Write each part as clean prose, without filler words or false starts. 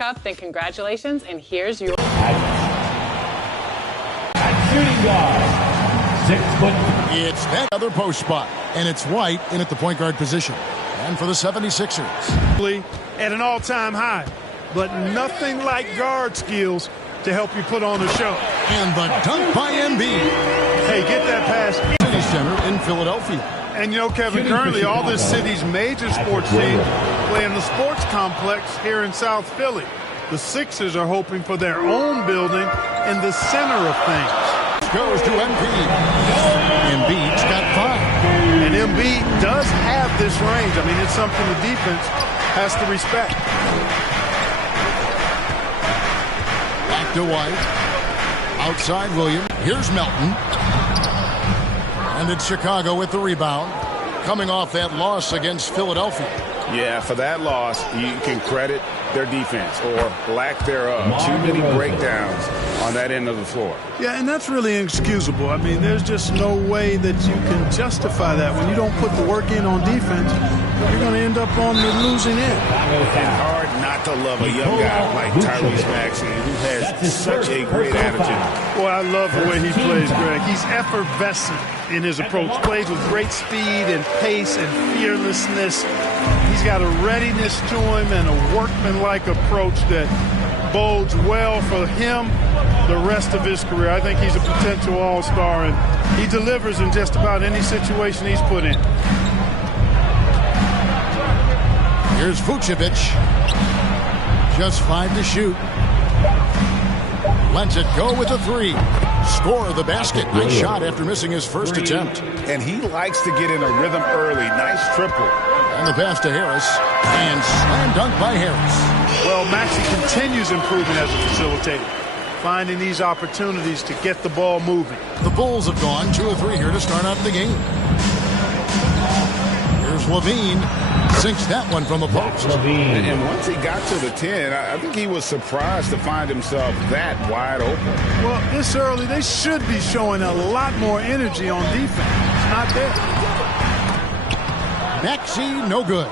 Cup, then congratulations, and here's your... At shooting guard, 6'. It's that other post spot, and it's White in at the point guard position. And for the 76ers. At an all-time high, but nothing like guard skills to help you put on a show. And the dunk by Embiid. Hey, get that pass. City Center in Philadelphia. And you know, Kevin, currently all this city's major sports teams play in the sports complex here in South Philly. The Sixers are hoping for their own building in the center of things. Goes to Embiid. Embiid's got 5. And Embiid does have this range. I mean, it's something the defense has to respect. Back to White. Outside Williams. Here's Melton. And it's Chicago with the rebound. Coming off that loss against Philadelphia. Yeah, for that loss, you can credit their defense or lack thereof. Too many breakdowns on that end of the floor. Yeah, and that's really inexcusable. I mean, there's just no way that you can justify that. When you don't put the work in on defense, you're going to end up on the losing end. Hard not to love a young guy like Tyrese Maxey, who has such a great attitude. Boy, I love the way he plays, Greg. He's effervescent in his approach. Plays with great speed and pace and fearlessness. He's got a readiness to him and a workmanlike approach that bodes well for him the rest of his career. I think he's a potential all-star, and he delivers in just about any situation he's put in. Here's Vucevic. Just 5 to shoot. Lets it go with a 3. Score the basket. Nice shot after missing his first attempt. And he likes to get in a rhythm early. Nice triple. And the pass to Harris. And slam dunk by Harris. Well, Maxey continues improving as a facilitator, finding these opportunities to get the ball moving. The Bulls have gone 2 of 3 here to start out the game. Here's Levine. Sinks that one from the post. And once he got to the 10, I think he was surprised to find himself that wide open. Well, this early, they should be showing a lot more energy on defense. It's not there. Maxey, no good.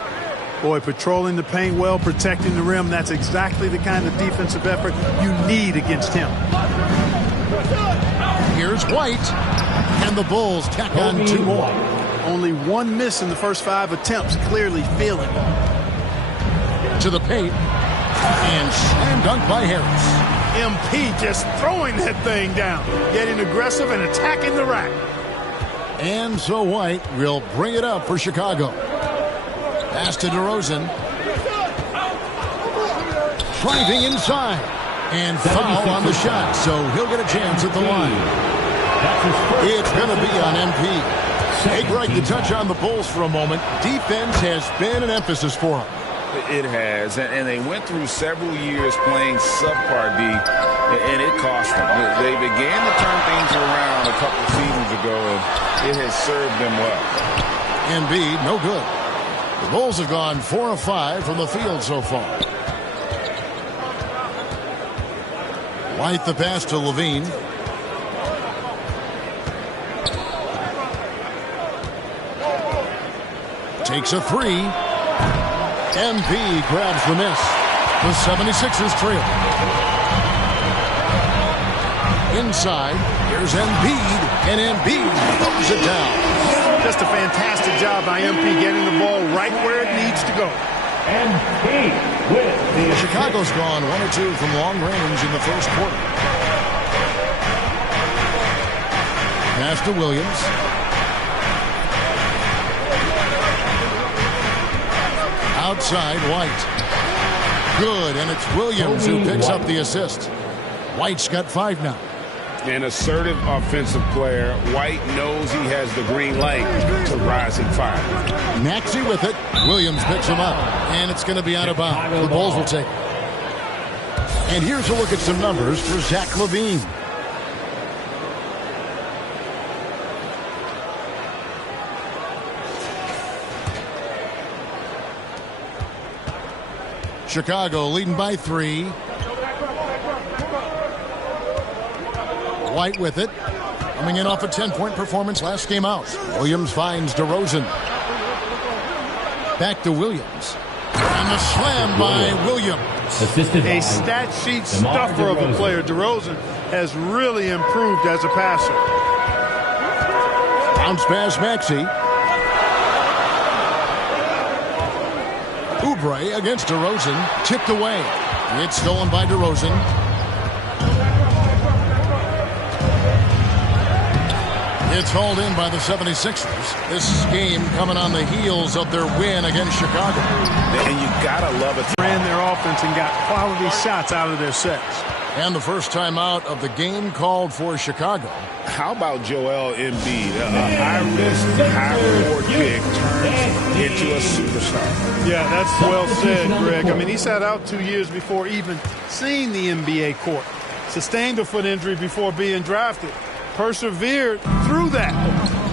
Boy, patrolling the paint well, protecting the rim. That's exactly the kind of defensive effort you need against him. Here's White. And the Bulls tack on 2 more. Only 1 miss in the first 5 attempts. Clearly feeling it. To the paint. And slam dunk by Harris. MP just throwing that thing down. Getting aggressive and attacking the rack. And so White will bring it up for Chicago. Pass to DeRozan. Driving inside. And foul on the shot. So he'll get a chance at the line. It's going to be on MP. Hey, Greg, to touch on the Bulls for a moment, defense has been an emphasis for them. It has, and they went through several years playing subpar D, and it cost them. They began to turn things around a couple seasons ago, and it has served them well. Embiid, no good. The Bulls have gone 4 of 5 from the field so far. White the pass to Levine. Takes a 3. MP grabs the miss. The 76ers trail. Inside, here's Embiid, and Embiid throws it down. Just a fantastic job by MP getting the ball right where it needs to go. Chicago's gone 1 or 2 from long range in the first quarter. Pass to Williams. Outside, White. Good, and it's Williams who picks up the assist. White's got 5 now. An assertive offensive player. White knows he has the green light to rise and fire. Maxey with it. Williams picks him up, and it's going to be out of bounds. The Bulls will take it. And here's a look at some numbers for Zach LaVine. Chicago leading by 3. White with it. Coming in off a 10-point performance last game out. Williams finds DeRozan. Back to Williams. And the slam by Williams. A stat sheet stuffer of a player. DeRozan has really improved as a passer. Bounce pass, Maxey. Oubre against DeRozan. Tipped away. It's stolen by DeRozan. It's hauled in by the 76ers. This game coming on the heels of their win against Chicago. And you gotta love it. Ran their offense and got quality shots out of their sets. And the first time out of the game called for Chicago. How about Joel Embiid? A high-risk, high-reward pick turns into a superstar. Yeah, that's well said, Greg. I mean, he sat out 2 years before even seeing the NBA court. Sustained a foot injury before being drafted. Persevered through that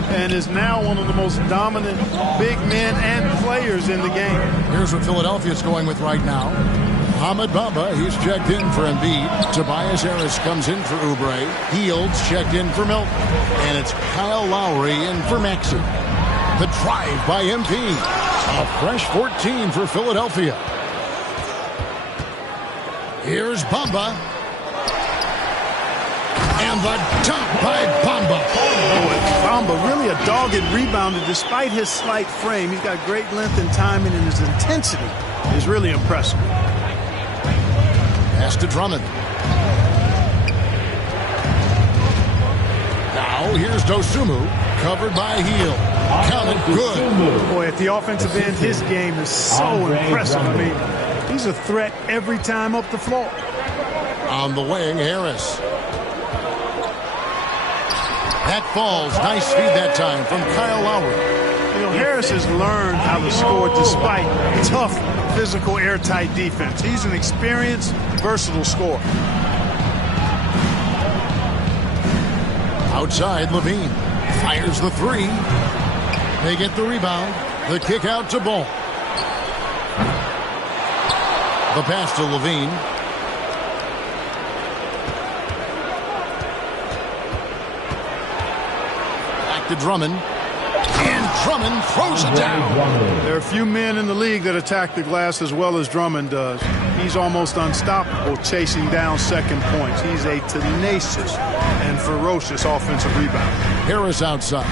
and is now one of the most dominant big men and players in the game. Here's what Philadelphia's going with right now. Ahmed Bamba, he's checked in for Embiid. Tobias Harris comes in for Oubre. Fields checked in for Milton. And it's Kyle Lowry in for Maxey. The drive by MP. A fresh 14 for Philadelphia. Here's Bamba. And the dunk by Bamba. Bamba really a dogged rebounder despite his slight frame. He's got great length and timing, and his intensity is really impressive. Pass to Drummond. Now here's Dosunmu, covered by Heel. Counted good. Boy, at the offensive end, his game is so impressive. I mean, he's a threat every time up the floor. On the wing, Harris. That falls. Nice feed that time from Kyle Lowry. You know, Harris has learned how to score despite tough, physical, airtight defense. He's an experienced, versatile scorer. Outside, Levine fires the three. They get the rebound. The kick out to Ball. The pass to Levine. Back to Drummond. And Drummond throws it down. There are few men in the league that attack the glass as well as Drummond does. He's almost unstoppable chasing down second points. He's a tenacious and ferocious offensive rebounder. Harris outside.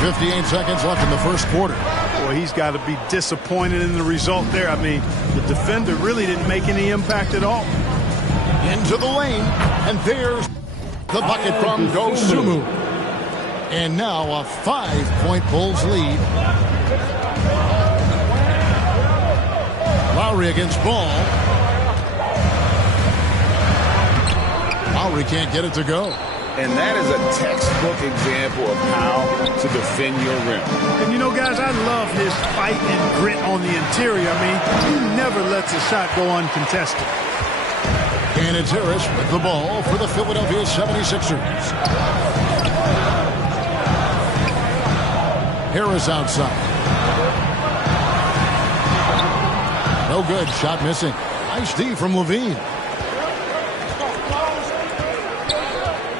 58 seconds left in the first quarter. Boy, he's got to be disappointed in the result there. I mean, the defender really didn't make any impact at all. Into the lane, and there's the bucket from Dosunmu. And now a 5-point Bulls lead. Lowry against Ball. Lowry can't get it to go. And that is a textbook example of how to defend your rim. And you know, guys, I love his fight and grit on the interior. I mean, he never lets a shot go uncontested. And it's Harris with the ball for the Philadelphia 76ers. Harris outside. No good. Shot missing. Nice D from Levine.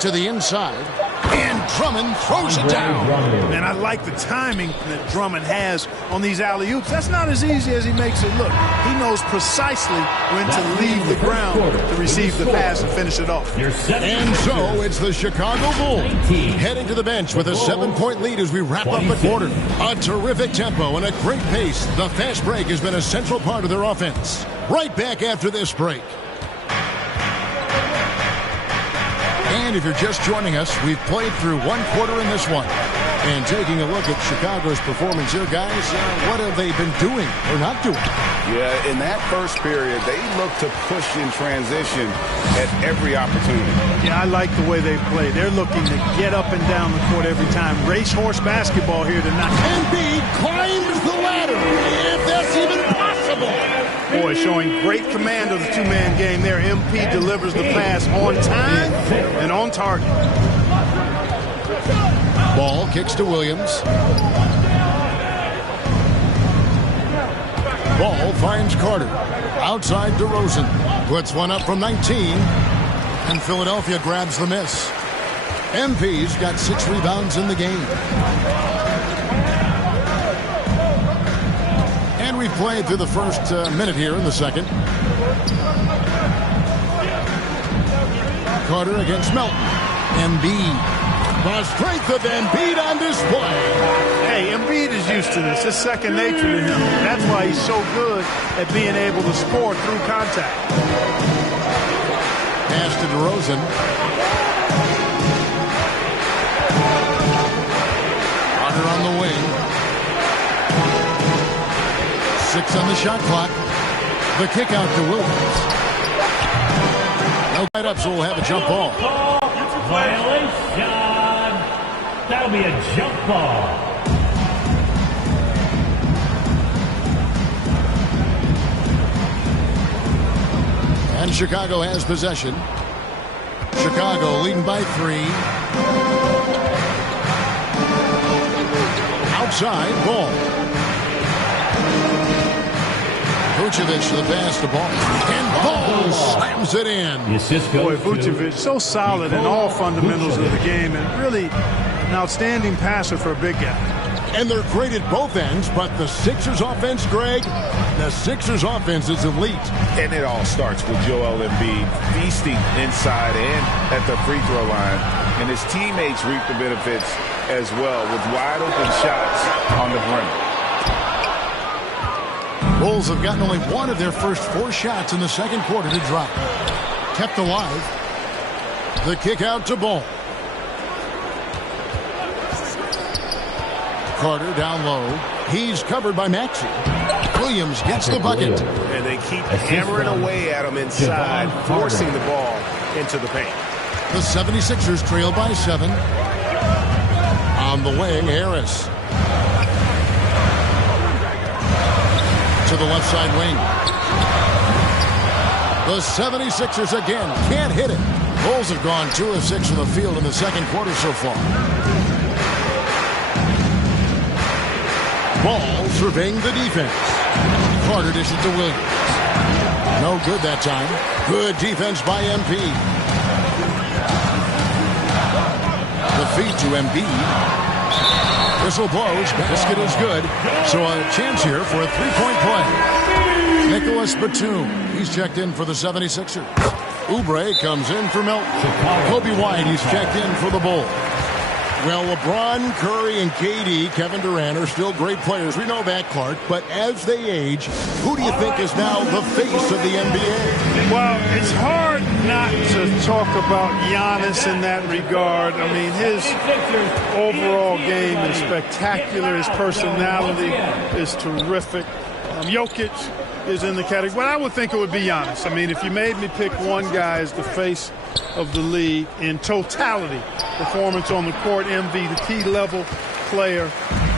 To the inside. And Drummond throws it down. And I like the timing that Drummond has on these alley-oops. That's not as easy as he makes it look. He knows precisely when to leave the ground to receive the pass and finish it off. And so it's the Chicago Bulls heading to the bench with a 7-point lead as we wrap up the quarter. A terrific tempo and a great pace. The fast break has been a central part of their offense. Right back after this break. And if you're just joining us, we've played through one quarter in this one. And taking a look at Chicago's performance here, guys, what have they been doing or not doing? Yeah, in that first period, they looked to push in transition at every opportunity. Yeah, I like the way they play. They're looking to get up and down the court every time. Racehorse basketball here tonight. Embiid climbs the ladder, if that's even possible. Boy, showing great command of the two-man game there. MP delivers the pass on time and on target. Ball kicks to Williams. Ball finds Carter. Outside DeRozan. Puts one up from 19. And Philadelphia grabs the miss. MP's got 6 rebounds in the game. we've played through the first minute here in the second. Carter against Melton. Embiid. The strength of Embiid on display. Hey, Embiid is used to this. It's second nature to him. That's why he's so good at being able to score through contact. Pass to DeRozan. Carter on the wing. 6 on the shot clock. The kick out to Williams. No tight up, so we'll have a jump ball. Violation. That'll be a jump ball. And Chicago has possession. Chicago leading by 3. Outside, ball. Vucevic to the pass to Ball. And Ball slams it in. Boy, Vucevic, so solid in all fundamentals of the game, and really an outstanding passer for a big guy. And they're great at both ends, but the Sixers offense, Greg, the Sixers offense is elite. And it all starts with Joel Embiid feasting inside and at the free throw line. And his teammates reap the benefits as well with wide open shots on the perimeter. Bulls have gotten only 1 of their first 4 shots in the second quarter to drop. Kept alive. The kick out to Ball. Carter down low. He's covered by Maxey. Williams gets the bucket. And they keep hammering away at him inside, forcing the ball into the paint. The 76ers trail by 7. On the wing, Harris. To the left side wing. The 76ers again can't hit it. Bulls have gone 2 of 6 from the field in the second quarter so far. Ball surveying the defense. Carter dishes to Williams. No good that time. Good defense by MP. The feed to Embiid. Whistle blows. Basket is good. So a chance here for a 3-point play. Nicholas Batum. He's checked in for the 76ers. Oubre comes in for Melton. Kobe White, he's checked in for the Bulls. Well, LeBron, Curry, and KD, Kevin Durant, are still great players. We know that, Clark. But as they age, who do you think is now the face of the NBA? Well, it's hard not to talk about Giannis in that regard. I mean, his overall game is spectacular. His personality is terrific. Jokic is in the category. But I would think it would be Giannis. I mean, if you made me pick one guy as the face of the league in totality, performance on the court, MVP level player,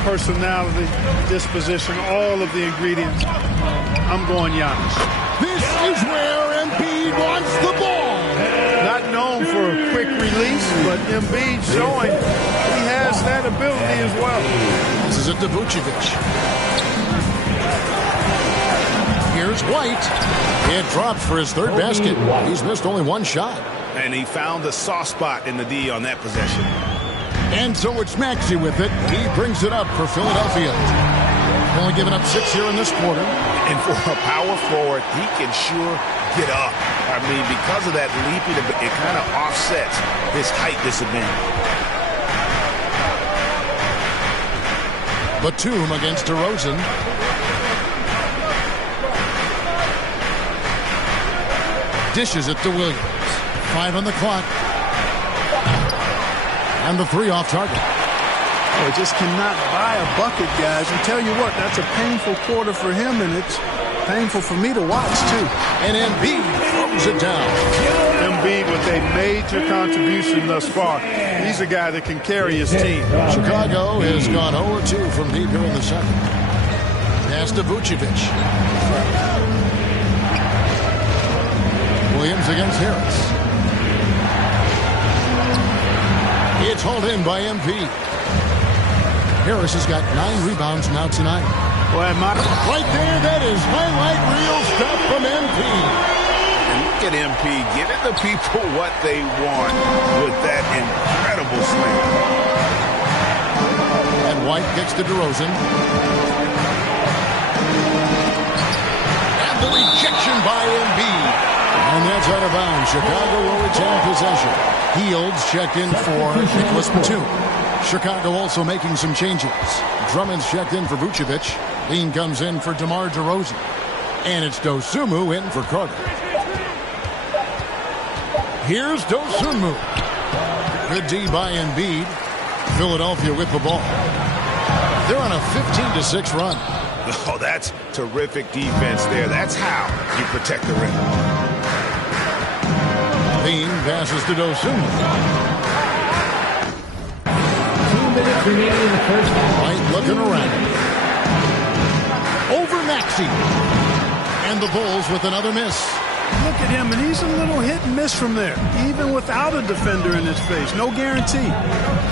personality, disposition, all of the ingredients, I'm going Giannis. This is where Embiid wants the ball. Not known for a quick release, but Embiid showing he has that ability as well. This is it to Vucevic. Here's White. It drops for his 3rd basket. He's missed only 1 shot. And he found the soft spot in the D on that possession. And so it's Maxey with it. He brings it up for Philadelphia. Only given up 6 here in this quarter. And for a power forward, he can sure get up. I mean, because of that leaping, it kind of offsets his height disadvantage. Batum against DeRozan. Dishes it to Williams. 5 on the clock. And the 3 off target. Oh, he just cannot buy a bucket, guys. And tell you what, that's a painful quarter for him, and it's painful for me to watch, too. And Embiid throws it down. Embiid with a major contribution thus far. He's a guy that can carry his team. Chicago has gone 0-2 from deep here in the second. Pass to Vucevic. Williams against Harris. It's hauled in by MP. Harris has got 9 rebounds now tonight. Boy, right there, that is highlight reel stuff from MP. And look at MP giving the people what they want with that incredible slam. And White gets to DeRozan. Ball's out of bounds. Chicago will retain possession. Fields checked in for Nicholas Batum. Chicago also making some changes. Drummond's checked in for Vucevic. Lean comes in for DeMar DeRozan. And it's Dosunmu in for Carter. Here's Dosunmu. Good D by Embiid. Philadelphia with the ball. They're on a 15-6 run. Oh, that's terrific defense there. That's how you protect the rim. Lean passes to Dosunmu. 2 minutes remaining in the first half. White looking around. Over Maxey. And the Bulls with another miss. Look at him, and he's a little hit and miss from there, even without a defender in his face. No guarantee.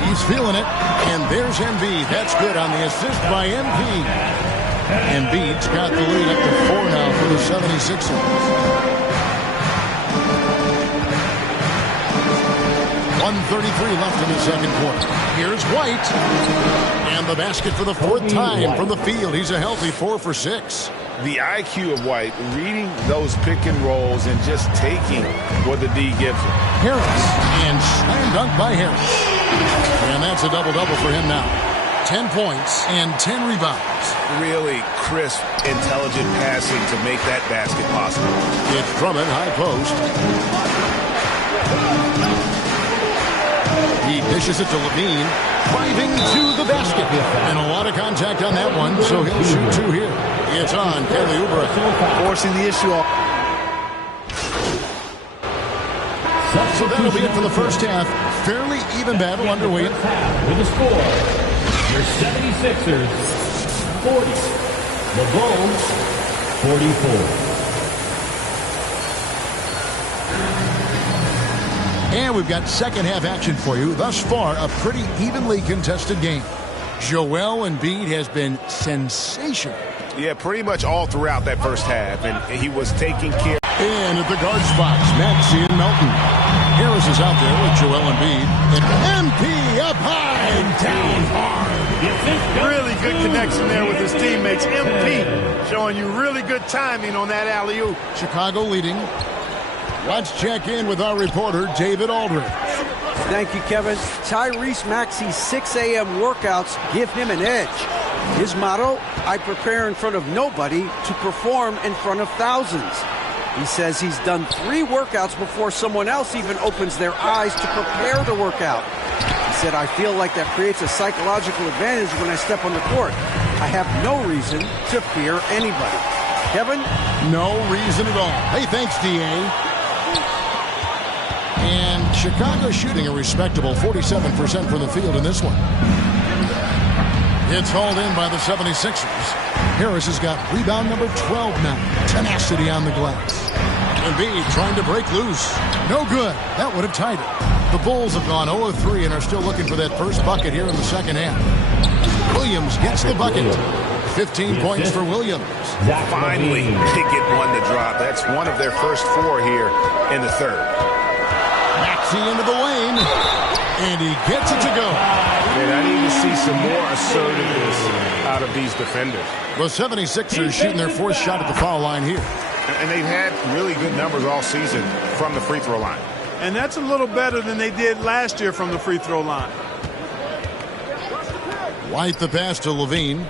He's feeling it. And there's Embiid. That's good on the assist by Embiid. Embiid's got the lead up to 4 now for the 76ers. 1:33 left in the second quarter. Here's White. And the basket for the 4th time from the field. He's a healthy 4 for 6. The IQ of White, reading those pick and rolls and just taking what the D gives him. Harris. And slam dunk by Harris. And that's a double-double for him now. 10 points and 10 rebounds. Really crisp, intelligent passing to make that basket possible. It's Drummond, high post. He dishes it to Levine, driving to the basket. And a lot of contact on that one, so he'll shoot 2 here. It's on Kelly Oubre. Forcing the issue off. So that'll be it for the first half. Fairly even battle underway. With the score, your 76ers 40, the Bulls 44. And we've got second half action for you. Thus far, a pretty evenly contested game. Joel Embiid has been sensational. Yeah, pretty much all throughout that first half, and he was taking care. And at the guard spots, Maxey and Melton. Harris is out there with Joel Embiid. And MP up high and down hard. Really good connection there with his teammates. MP showing you really good timing on that alley-oop. Chicago leading. Let's check in with our reporter, David Aldridge. Thank you, Kevin. Tyrese Maxey's 6 a.m. workouts give him an edge. His motto, I prepare in front of nobody to perform in front of thousands. He says he's done 3 workouts before someone else even opens their eyes to prepare the workout. He said, I feel like that creates a psychological advantage when I step on the court. I have no reason to fear anybody. Kevin? No reason at all. Hey, thanks, D.A. And Chicago shooting a respectable 47% from the field in this one. It's hauled in by the 76ers. Harris has got rebound number 12 now. Tenacity on the glass. Embiid trying to break loose. No good. That would have tied it. The Bulls have gone 0-3 and are still looking for that first bucket here in the second half. Williams gets the bucket. 15 points for Williams. Finally, they get one to drop. That's one of their first 4 here in the third. Maxey into the lane, and he gets it to go. And I need to see some more assertiveness out of these defenders. The 76ers shooting their 4th shot at the foul line here. And they've had really good numbers all season from the free throw line. And that's a little better than they did last year from the free throw line. White the pass to Levine.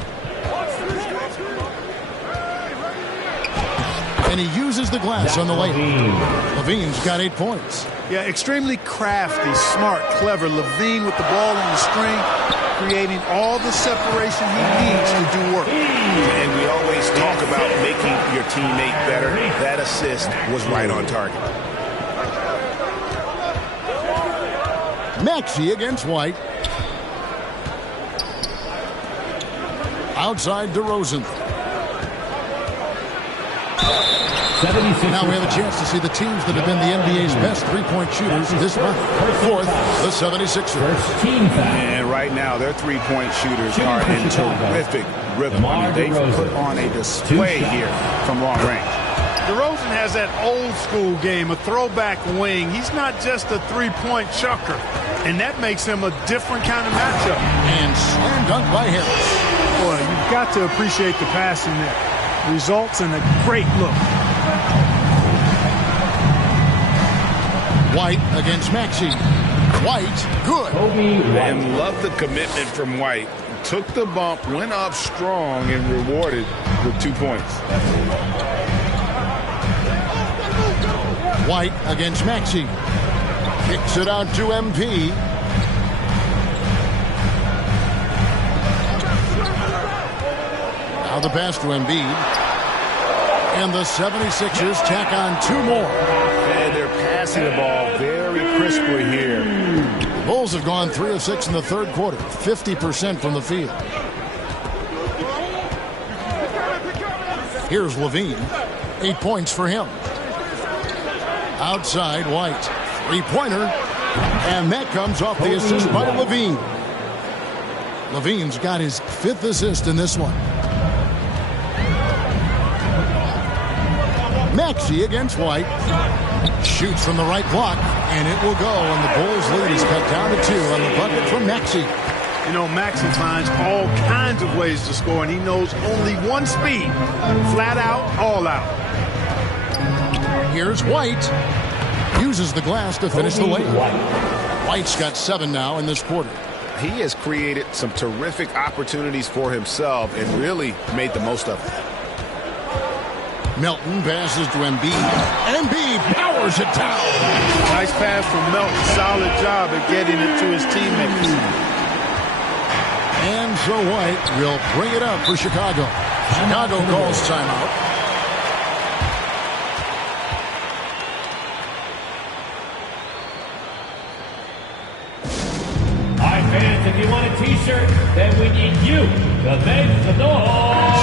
And he uses the glass on the layup. Levine's got 8 points. Yeah, extremely crafty, smart, clever. Levine with the ball on the string, creating all the separation he needs to do work. And we always talk about making your teammate better. That assist was right on target. Maxey against White. Outside DeRozan. Now we have a chance to see the teams that have been the NBA's best three-point shooters this month. 4th, the 76ers. And right now, their three-point shooters are in terrific rhythm. I mean, they've put on a display here from long range. DeRozan has that old-school game, a throwback wing. He's not just a three-point chucker, and that makes him a different kind of matchup. And slam dunk by Harris. Boy, you've got to appreciate the passing there. Results in a great look. White against Maxey. White, good. And love the commitment from White. Took the bump, went up strong, and rewarded with 2 points. White against Maxey. Kicks it out to MP. Now the pass to Embiid. And the 76ers tack on 2 more. And they're passing the ball very crisply here. The Bulls have gone 3 of 6 in the third quarter, 50% from the field. Here's Levine. 8 points for him. Outside, White. 3-pointer. And that comes off the assist by Levine. Levine's got his 5th assist in this one. Maxey against White. Shoots from the right block, and it will go, and the Bulls' lead is cut down to 2 on the bucket from Maxey. You know, Maxey finds all kinds of ways to score, and he knows only one speed. Flat out, all out. Here's White. Uses the glass to finish the layup. White's got 7 now in this quarter. He has created some terrific opportunities for himself and really made the most of it. Melton passes to Embiid. Embiid powers it down. Nice pass from Melton. Solid job at getting it to his teammates. And so White will bring it up for Chicago. Chicago calls timeout. Fans, if you want a t-shirt, then we need you to make the door.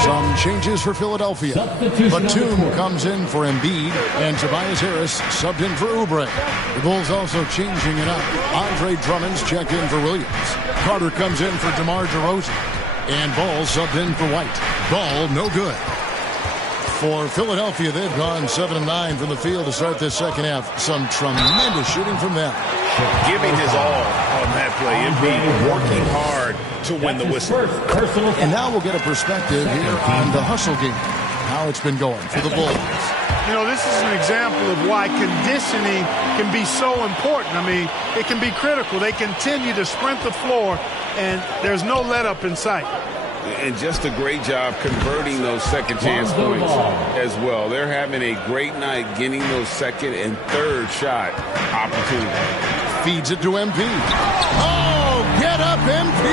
Some changes for Philadelphia. Batum comes in for Embiid, and Tobias Harris subbed in for Oubre. The Bulls also changing it up. Andre Drummond's checked in for Williams. Carter comes in for DeMar DeRozan. And Ball subbed in for White. Ball, no good. For Philadelphia, they've gone 7 of 9 from the field to start this second half. Some tremendous shooting from them. Giving his all on that play. Embiid working hard to win the whistle. And now we'll get a perspective here on the hustle game. How it's been going for the Bulls. You know, this is an example of why conditioning can be so important. I mean, it can be critical. They continue to sprint the floor, and there's no let-up in sight. And just a great job converting those second chance points as well. They're having a great night getting those second and third shot opportunities. Feeds it to MP. Oh, get up, MP!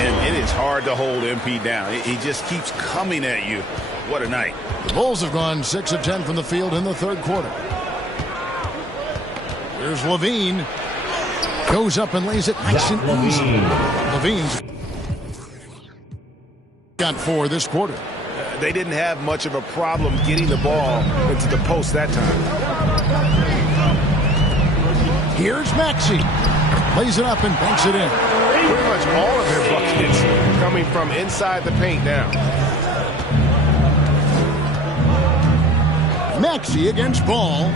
And it is hard to hold MP down. He just keeps coming at you. What a night. The Bulls have gone 6 of 10 from the field in the third quarter. Here's Levine. Goes up and lays it nice and easy. Levine's got 4 this quarter. They didn't have much of a problem getting the ball into the post that time. Here's Maxey. Lays it up and banks it in. Pretty much all of their buckets coming from inside the paint now. Maxey against Ball.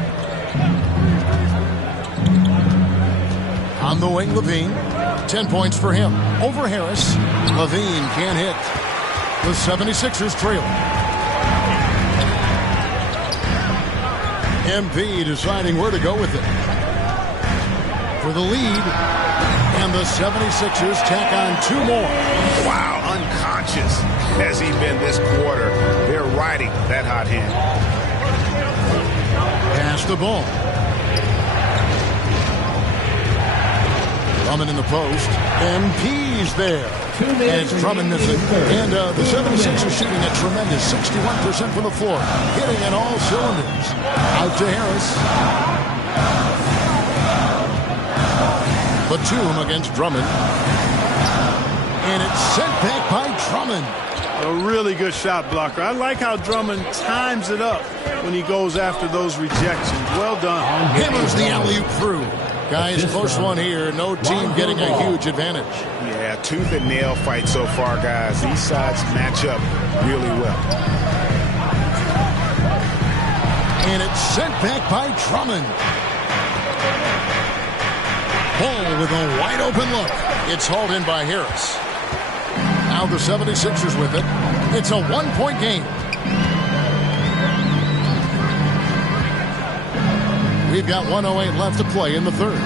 On the wing, Levine. 10 points for him. Over Harris. Levine can't hit. The 76ers trail. MP deciding where to go with it. For the lead. And the 76ers tack on 2 more. Wow, unconscious has he been this quarter. They're riding that hot hand. Pass the ball. Drummond in the post. MP's there. As Drummond misses it. And the 76ers shooting a tremendous 61% from the floor. Hitting in all cylinders. Out to Harris. Batum against Drummond. And it's sent back by Drummond. A really good shot blocker. I like how Drummond times it up when he goes after those rejections. Well done. Hammers the alley-oop through. Guys, close one here. No team getting a huge advantage. Yeah, tooth and nail fight so far, guys. These sides match up really well. And it's sent back by Drummond. Ball with a wide open look. It's hauled in by Harris. Now the 76ers with it. It's a 1-point game. We've got 1:08 left to play in the third.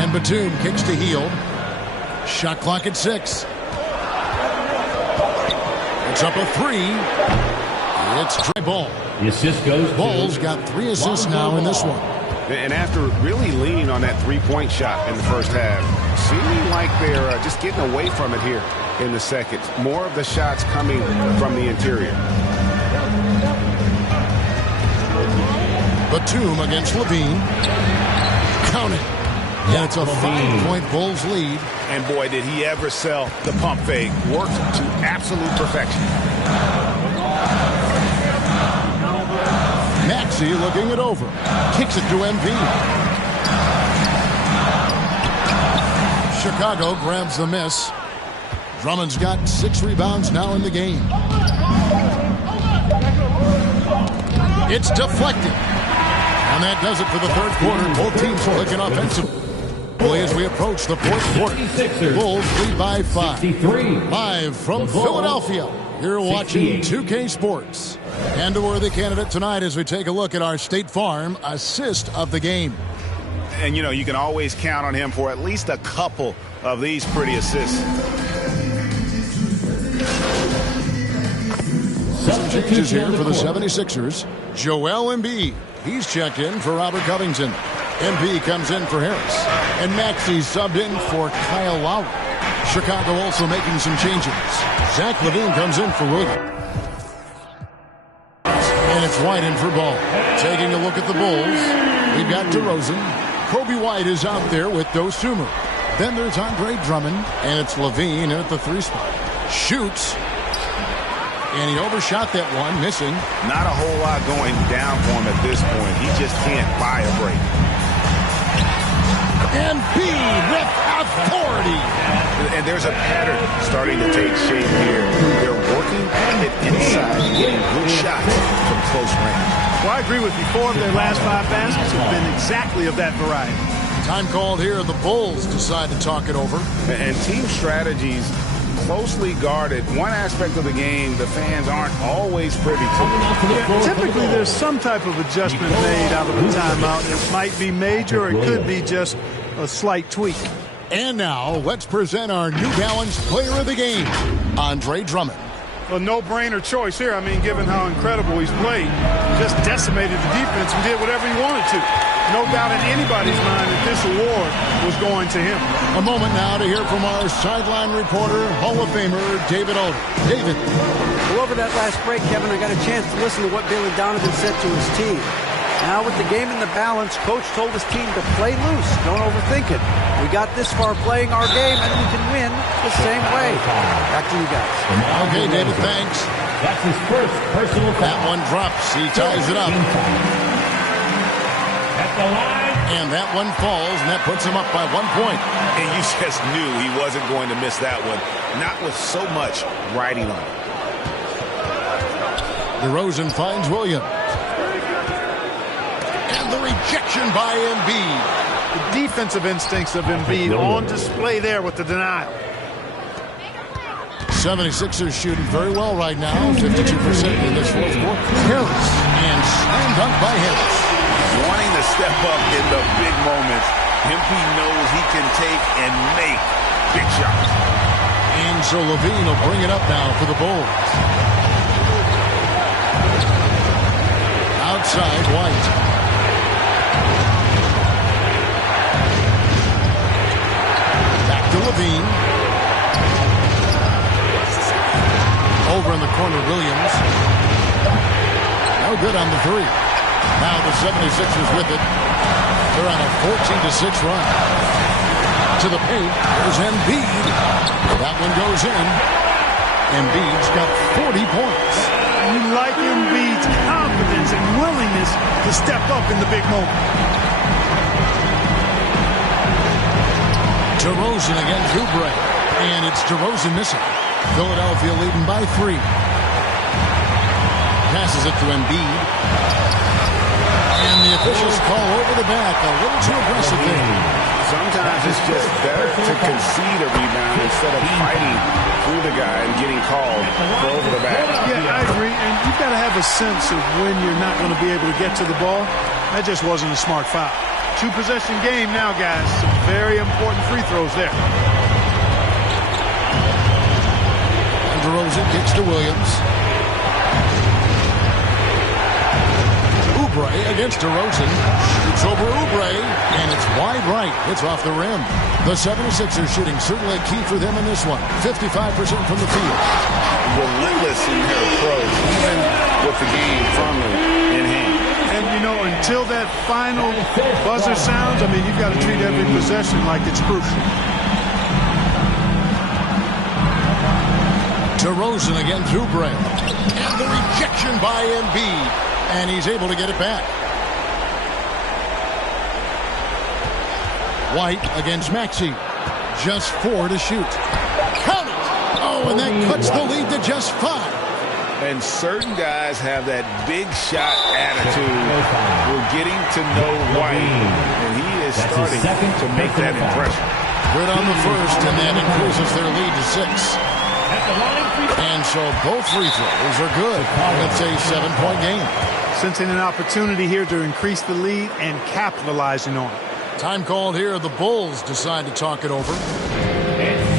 And Batum kicks to Hield. Shot clock at 6. It's up a 3. It's Trey Ball. The assist goes to Ball's got 3 assists now in this one. And after really leaning on that three-point shot in the first half, seeming like they're just getting away from it here in the second. More of the shots coming from the interior. Batum against Levine. Count it. And it's a 5-point Bulls lead. And boy, did he ever sell the pump fake. Worked to absolute perfection. Maxey looking it over. Kicks it to Embiid. Chicago grabs the miss. Drummond's got 6 rebounds now in the game. It's deflected. And that does it for the third quarter. Both teams clicking offensively as we approach the fourth quarter. Bulls lead by 5. Live from Philadelphia. You're watching 2K Sports. And a worthy candidate tonight as we take a look at our State Farm assist of the game. And, you know, you can always count on him for at least a couple of these pretty assists. Some changes here for the 76ers. Joel Embiid. He's checked in for Robert Covington. Embiid comes in for Harris. And Maxey subbed in for Kyle Lowry. Chicago also making some changes. Zach LaVine comes in for Williams. And it's White in for Ball. Taking a look at the Bulls, we've got DeRozan. Kobe White is out there with Dosumu. Then there's Andre Drummond, and it's LaVine in at the 3 spot. Shoots. And he overshot that one, missing. Not a whole lot going down for him at this point. He just can't buy a break. Embiid with authority. And there's a pattern starting to take shape here. They're working at it inside, getting good shots from close range. Well, I agree with you. 4 of their last 5 baskets have been exactly of that variety. Time called here. The Bulls decide to talk it over. And team strategies closely guarded. One aspect of the game the fans aren't always privy to. Yeah, typically there's some type of adjustment made out of a timeout. It might be major or it could be just a slight tweak. And now let's present our New Balance player of the game, Andre Drummond. A no-brainer choice here. I mean, given how incredible he's played, just decimated the defense and did whatever he wanted to. No doubt in anybody's mind that this award was going to him. A moment now to hear from our sideline reporter, Hall of Famer David Alder. David. Well, over that last break, Kevin, I got a chance to listen to what Billy Donovan said to his team. Now with the game in the balance, Coach told his team to play loose. Don't overthink it. We got this far playing our game, and we can win the same way. Back to you guys. Okay, David, thanks. That's his first personal foul. That one drops. He ties it up. At the line. And that one falls, and that puts him up by 1 point. And you just knew he wasn't going to miss that one. Not with so much riding on it. DeRozan finds Williams. And the rejection by Embiid. The defensive instincts of Embiid on display there with the denial. 76ers shooting very well right now, 52% in this fourth quarter. Harris, and slam dunk by Harris. Wanting to step up in the big moments. Embiid knows he can take and make big shots. And so LaVine will bring it up now for the Bulls. Outside, White. Back to LaVine. Over in the corner, Williams. No good on the 3. Now the 76ers with it. They're on a 14-6 run. To the paint. There's Embiid. That one goes in. Embiid's got 40 points. You like Embiid's confidence and willingness to step up in the big moment. DeRozan against Oubre. And it's DeRozan missing. Philadelphia leading by 3. Passes it to Embiid. And the officials call over the back. A little too aggressive there. Sometimes it's just better to concede a rebound instead of fighting through the guy and getting called for over the back. Yeah, I agree. And you've got to have a sense of when you're not going to be able to get to the ball. That just wasn't a smart foul. 2-possession game now, guys. Some very important free throws there. And DeRozan kicks to Williams. Oubre against DeRozan. Shoots over Oubre, and it's wide right. It's off the rim. The 76ers shooting certainly key for them in this one. 55% from the field. Relentless in their approach, even with the game firmly in hand. And, you know, until that final buzzer sounds, I mean, you've got to treat every possession like it's crucial. DeRozan against Oubre. And the rejection by Embiid. And he's able to get it back. White against Maxey. Just 4 to shoot. Count it! Oh, and that cuts the lead to just 5. And certain guys have that big shot attitude. We're getting to know White, and he is starting to make that impression. Good on the first, and that increases their lead to 6. And so both free throws are good. It's a 7-point game. Sensing an opportunity here to increase the lead and capitalizing on it. Time called here. The Bulls decide to talk it over.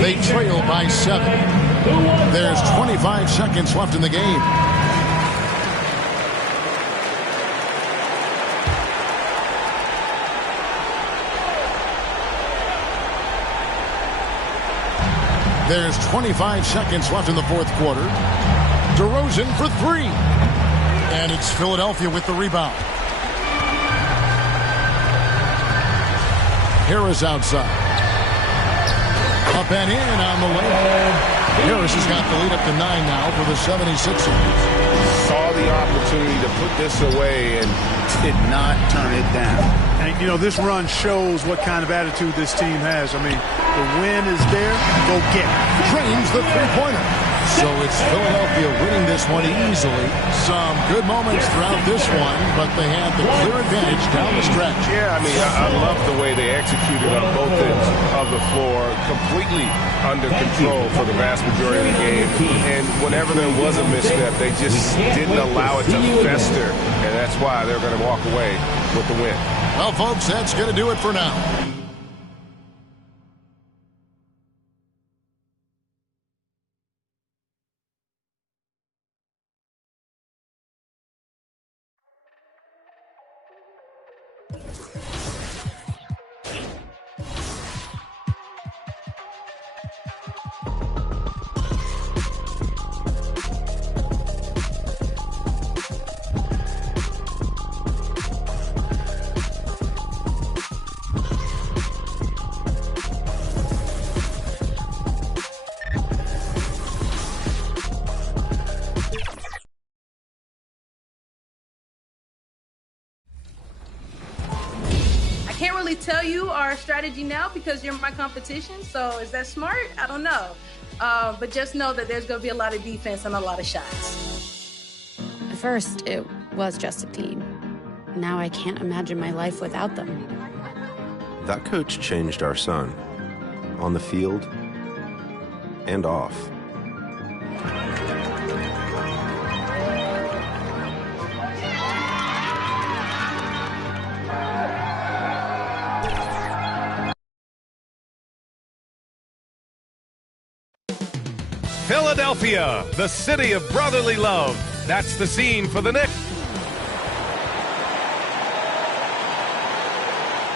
They trail by 7. There's 25 seconds left in the game. There's 25 seconds left in the fourth quarter. DeRozan for 3. And it's Philadelphia with the rebound. Harris outside. Up and in on the layup. Harris has got the lead up to 9 now for the 76ers. Saw the opportunity to put this away and did not turn it down. And, you know, this run shows what kind of attitude this team has. I mean, the win is there. Go get it. Drains the three-pointer. So it's Philadelphia winning this one easily. Some good moments throughout this one, but they had the clear advantage down the stretch. Yeah, I mean, I love the way they executed on both ends of the floor, completely under control for the vast majority of the game. And whenever there was a misstep, they just didn't allow it to fester. And that's why they're going to walk away with the win. Well, folks, that's going to do it for now. Tell you our strategy now because you're my competition. So is that smart? I don't know. But just know that there's going to be a lot of defense and a lot of shots. At first, it was just a team. Now I can't imagine my life without them. That coach changed our son. On the field and off. Philadelphia, the city of brotherly love. That's the scene for the Knicks.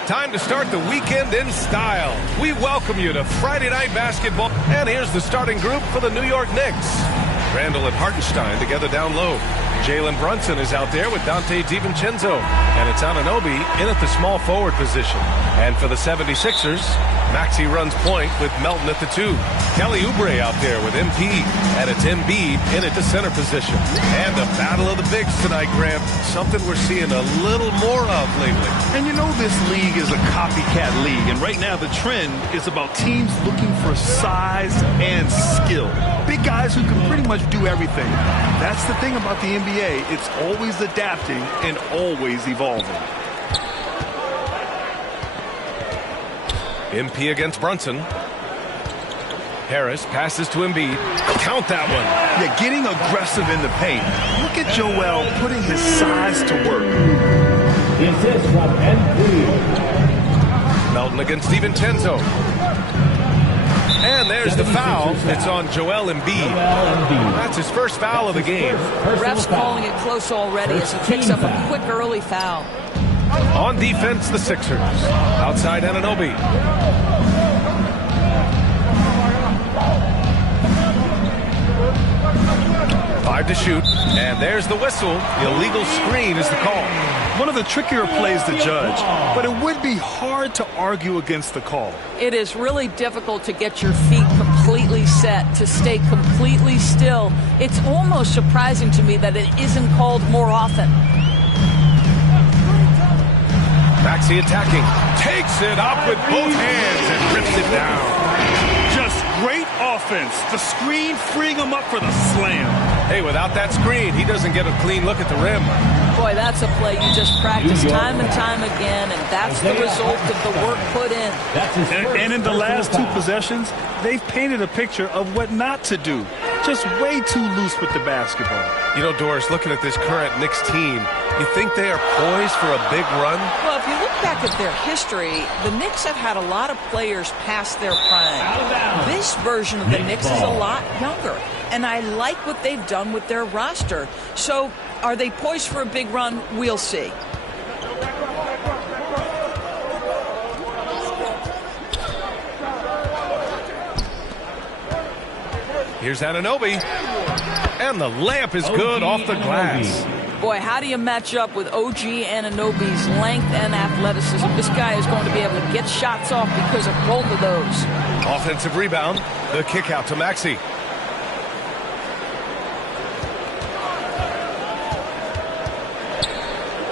Time to start the weekend in style. We welcome you to Friday Night Basketball. And here's the starting group for the New York Knicks. Randall and Hartenstein together down low. Jalen Brunson is out there with Dante DiVincenzo. And it's Anunoby in at the small forward position. And for the 76ers, Maxey runs point with Melton at the 2. Kelly Oubre out there with MP. And it's Embiid in at the center position. And the battle of the bigs tonight, Graham. Something we're seeing a little more of lately. And you know this league is a copycat league. And right now the trend is about teams looking for size and skill. Big guys who can pretty much do everything. That's the thing about the NBA. It's always adapting and always evolving. MP against Brunson. Harris passes to Embiid. Count that one. Yeah, getting aggressive in the paint. Look at Joel putting his size to work. Melton against DiVincenzo. And there's the foul. It's on Joel Embiid. That's his first foul of the game. Ref's calling it close already as he picks up a quick early foul. On defense, the Sixers. Outside Anunoby. Five to shoot, and there's the whistle. The illegal screen is the call. One of the trickier plays to judge, but it would be hard to argue against the call. It is really difficult to get your feet completely set, to stay completely still. It's almost surprising to me that it isn't called more often. Maxey attacking, takes it up with both hands and rips it down. Just great offense. The screen freeing him up for the slam. Hey, without that screen, he doesn't get a clean look at the rim. Boy, that's a play you just practice time and time again, and that's the result of the work put in. And in the last two possessions, they've painted a picture of what not to do. Just way too loose with the basketball. You know, Doris, looking at this current Knicks team, you think they are poised for a big run? Well, if you look back at their history, the Knicks have had a lot of players past their prime. This version of the Knicks is a lot younger, and I like what they've done with their roster. So, are they poised for a big run? We'll see. Here's Anunoby. And the layup is good off the glass. Boy, how do you match up with OG Anunoby's length and athleticism? This guy is going to be able to get shots off because of both of those. Offensive rebound. The kick out to Maxey.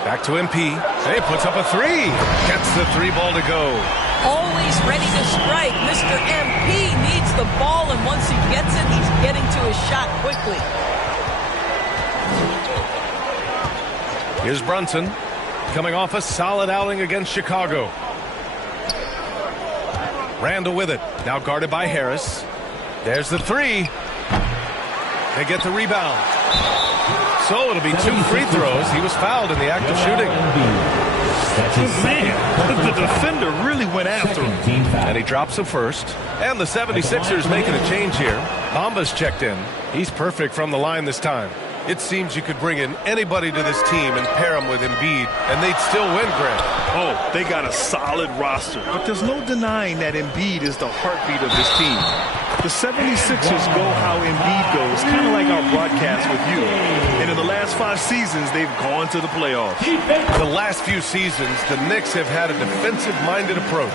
Back to MP. He puts up a three. Gets the three ball to go. Always ready to strike. Mr. MP needs the ball, and once he gets it, he's getting to his shot quickly. Here's Brunson, coming off a solid outing against Chicago. Randall with it, now guarded by Harris. There's the three. They get the rebound. So it'll be 2 free throws. He was fouled in the act of shooting. Man, the defender really went after him. And he drops the first. And the 76ers making a change here. Bamba's checked in. He's perfect from the line this time. It seems you could bring in anybody to this team and pair them with Embiid, and they'd still win, Grant. Oh, they got a solid roster, but there's no denying that Embiid is the heartbeat of this team. The 76ers go how Embiid goes, kind of like our broadcast with you. And in the last 5 seasons, they've gone to the playoffs. The last few seasons, the Knicks have had a defensive-minded approach.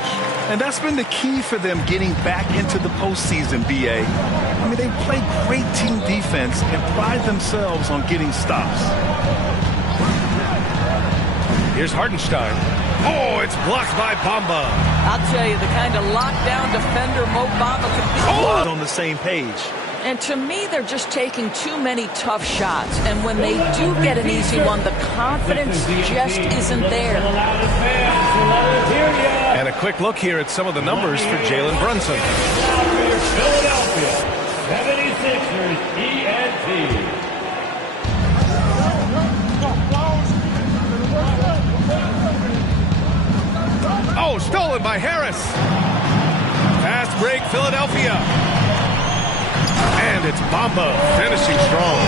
And that's been the key for them getting back into the postseason, B.A. I mean, they play great team defense and pride themselves on getting stops. Here's Hartenstein. Oh, it's blocked by Bamba. I'll tell you, the kind of lockdown defender Mo Bamba can be. Oh! On the same page. And to me, they're just taking too many tough shots. And when they do get an easy one, the confidence just isn't there. And a quick look here at some of the numbers for Jalen Brunson. Philadelphia 76ers ENT. Oh, stolen by Harris. Fast break, Philadelphia. And it's Bamba finishing strong.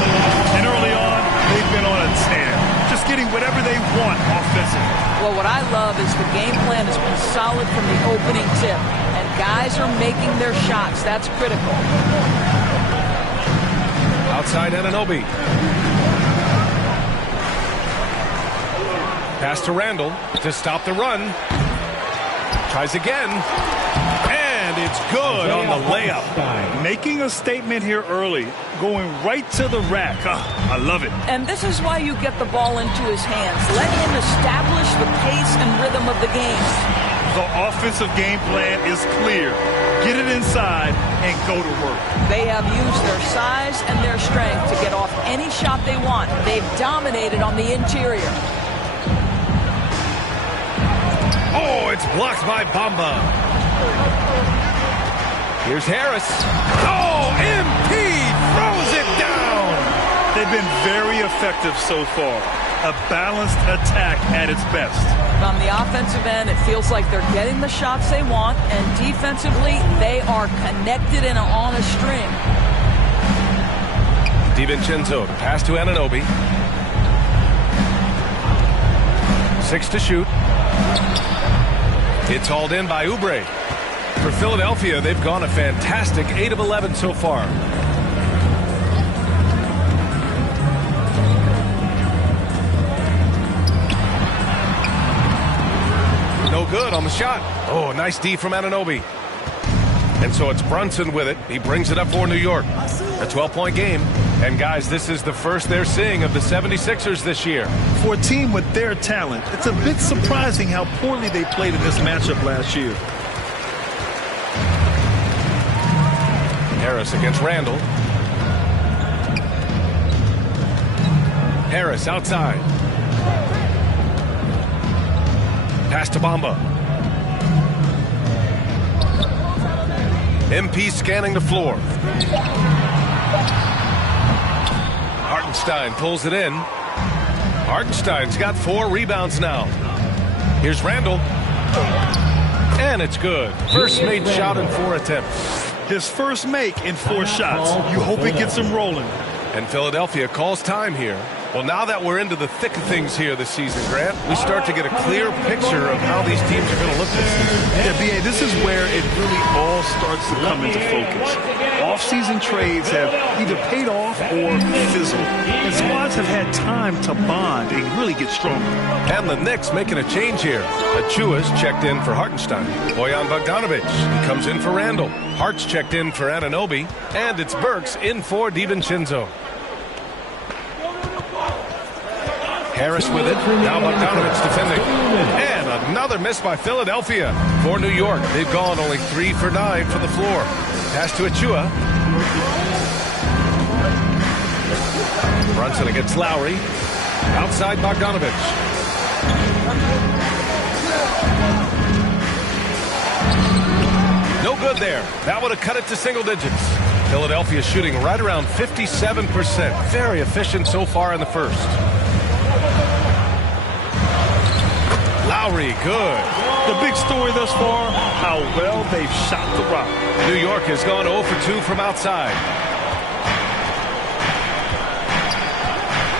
And early on, they've been on a tear. Just getting whatever they want offensively. Well, what I love is the game plan has been solid from the opening tip. And guys are making their shots. That's critical. Outside Anunoby. Pass to Randall to stop the run. Tries again. And it's good on the layup. Making a statement here early. Going right to the rack. I love it. And this is why you get the ball into his hands. Let him establish the pace and rhythm of the game. The offensive game plan is clear. Get it inside and go to work. They have used their size and their strength to get off any shot they want. They've dominated on the interior. Oh, it's blocked by Bamba. Here's Harris. Oh, MP throws it down. They've been very effective so far. A balanced attack at its best. On the offensive end, it feels like they're getting the shots they want, and defensively, they are connected and on a string. DiVincenzo, the pass to Anunoby. 6 to shoot. It's hauled in by Oubre. For Philadelphia, they've gone a fantastic 8 of 11 so far. No good on the shot. Oh, nice D from Anunoby. And so it's Brunson with it. He brings it up for New York. A 12-point game. And guys, this is the first they're seeing of the 76ers this year. For a team with their talent, it's a bit surprising how poorly they played in this matchup last year. Harris against Randall. Harris outside. Pass to Bamba. MP scanning the floor. Hartenstein pulls it in. Hartenstein's got 4 rebounds now. Here's Randall. And it's good. First made shot in 4 attempts. His first make in 4 shots. You hope it gets him rolling. And Philadelphia calls time here. Well, now that we're into the thick of things here this season, Grant, we start to get a clear picture of how these teams are going to look this season. Yeah, B.A., this is where it really all starts to come into focus. Off-season trades have either paid off or fizzled. And squads have had time to bond and really get stronger. And the Knicks making a change here. Achua's checked in for Hartenstein. Bojan Bogdanovic comes in for Randall. Hart's checked in for Anunoby. And it's Burks in for DiVincenzo. Harris with it. Now Bogdanovic defending. And another miss by Philadelphia. For New York, they've gone only 3 for 9 from the floor. Pass to Achua. Brunson against Lowry. Outside Bogdanovic. No good there. That would have cut it to single digits. Philadelphia shooting right around 57%. Very efficient so far in the first. Lowry, good. The big story thus far, how well they've shot the rock. New York has gone 0 for 2 from outside.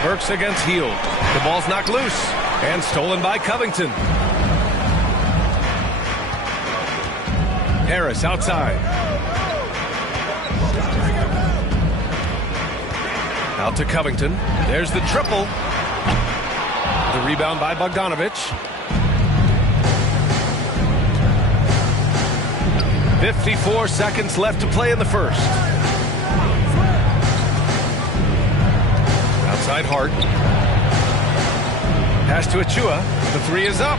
Burks against Hield. The ball's knocked loose and stolen by Covington. Harris outside. Out to Covington. There's the triple. The rebound by Bogdanovic. 54 seconds left to play in the first. Outside Hart. Pass to Achua. The 3 is up.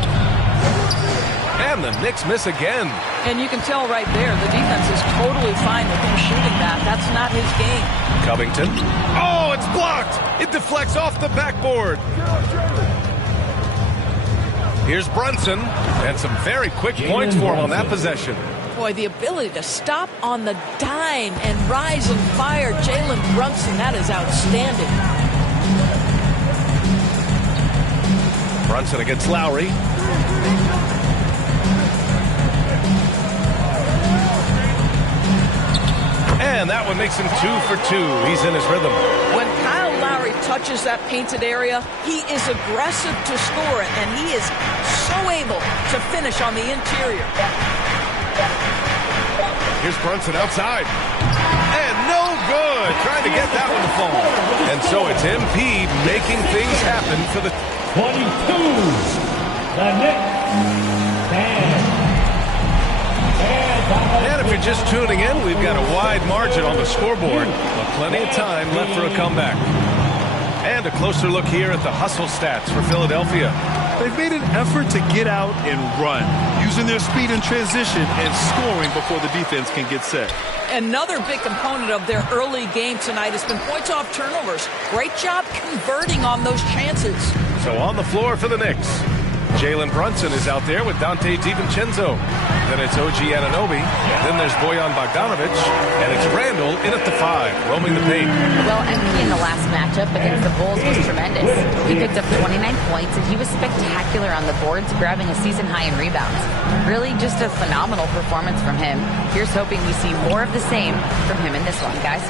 And the Knicks miss again. And you can tell right there, the defense is totally fine with him shooting that. That's not his game. Covington. Oh, it's blocked. It deflects off the backboard. Here's Brunson. And some very quick points for him on that possession. Boy, the ability to stop on the dime and rise and fire Jalen Brunson, that is outstanding. Brunson against Lowry. And that one makes him 2 for 2. He's in his rhythm. When Kyle Lowry touches that painted area, he is aggressive to score it, and he is so able to finish on the interior. Here's Brunson outside. And no good. Trying to get that one to fall. And so it's MP making things happen for the 22. The Knicks. And if you're just tuning in, we've got a wide margin on the scoreboard, but plenty of time left for a comeback. And a closer look here at the hustle stats for Philadelphia. They've made an effort to get out and run, using their speed in transition and scoring before the defense can get set. Another big component of their early game tonight has been points off turnovers. Great job converting on those chances. So on the floor for the Knicks. Jalen Brunson is out there with Dante DiVincenzo. Then it's OG Anunoby. Then there's Bojan Bogdanovic. And it's Randall in at the 5, roaming the paint. Well, MP in the last matchup against the Bulls was tremendous. He picked up 29 points, and he was spectacular on the boards, grabbing a season high in rebounds. Really just a phenomenal performance from him. Here's hoping we see more of the same from him in this one, guys.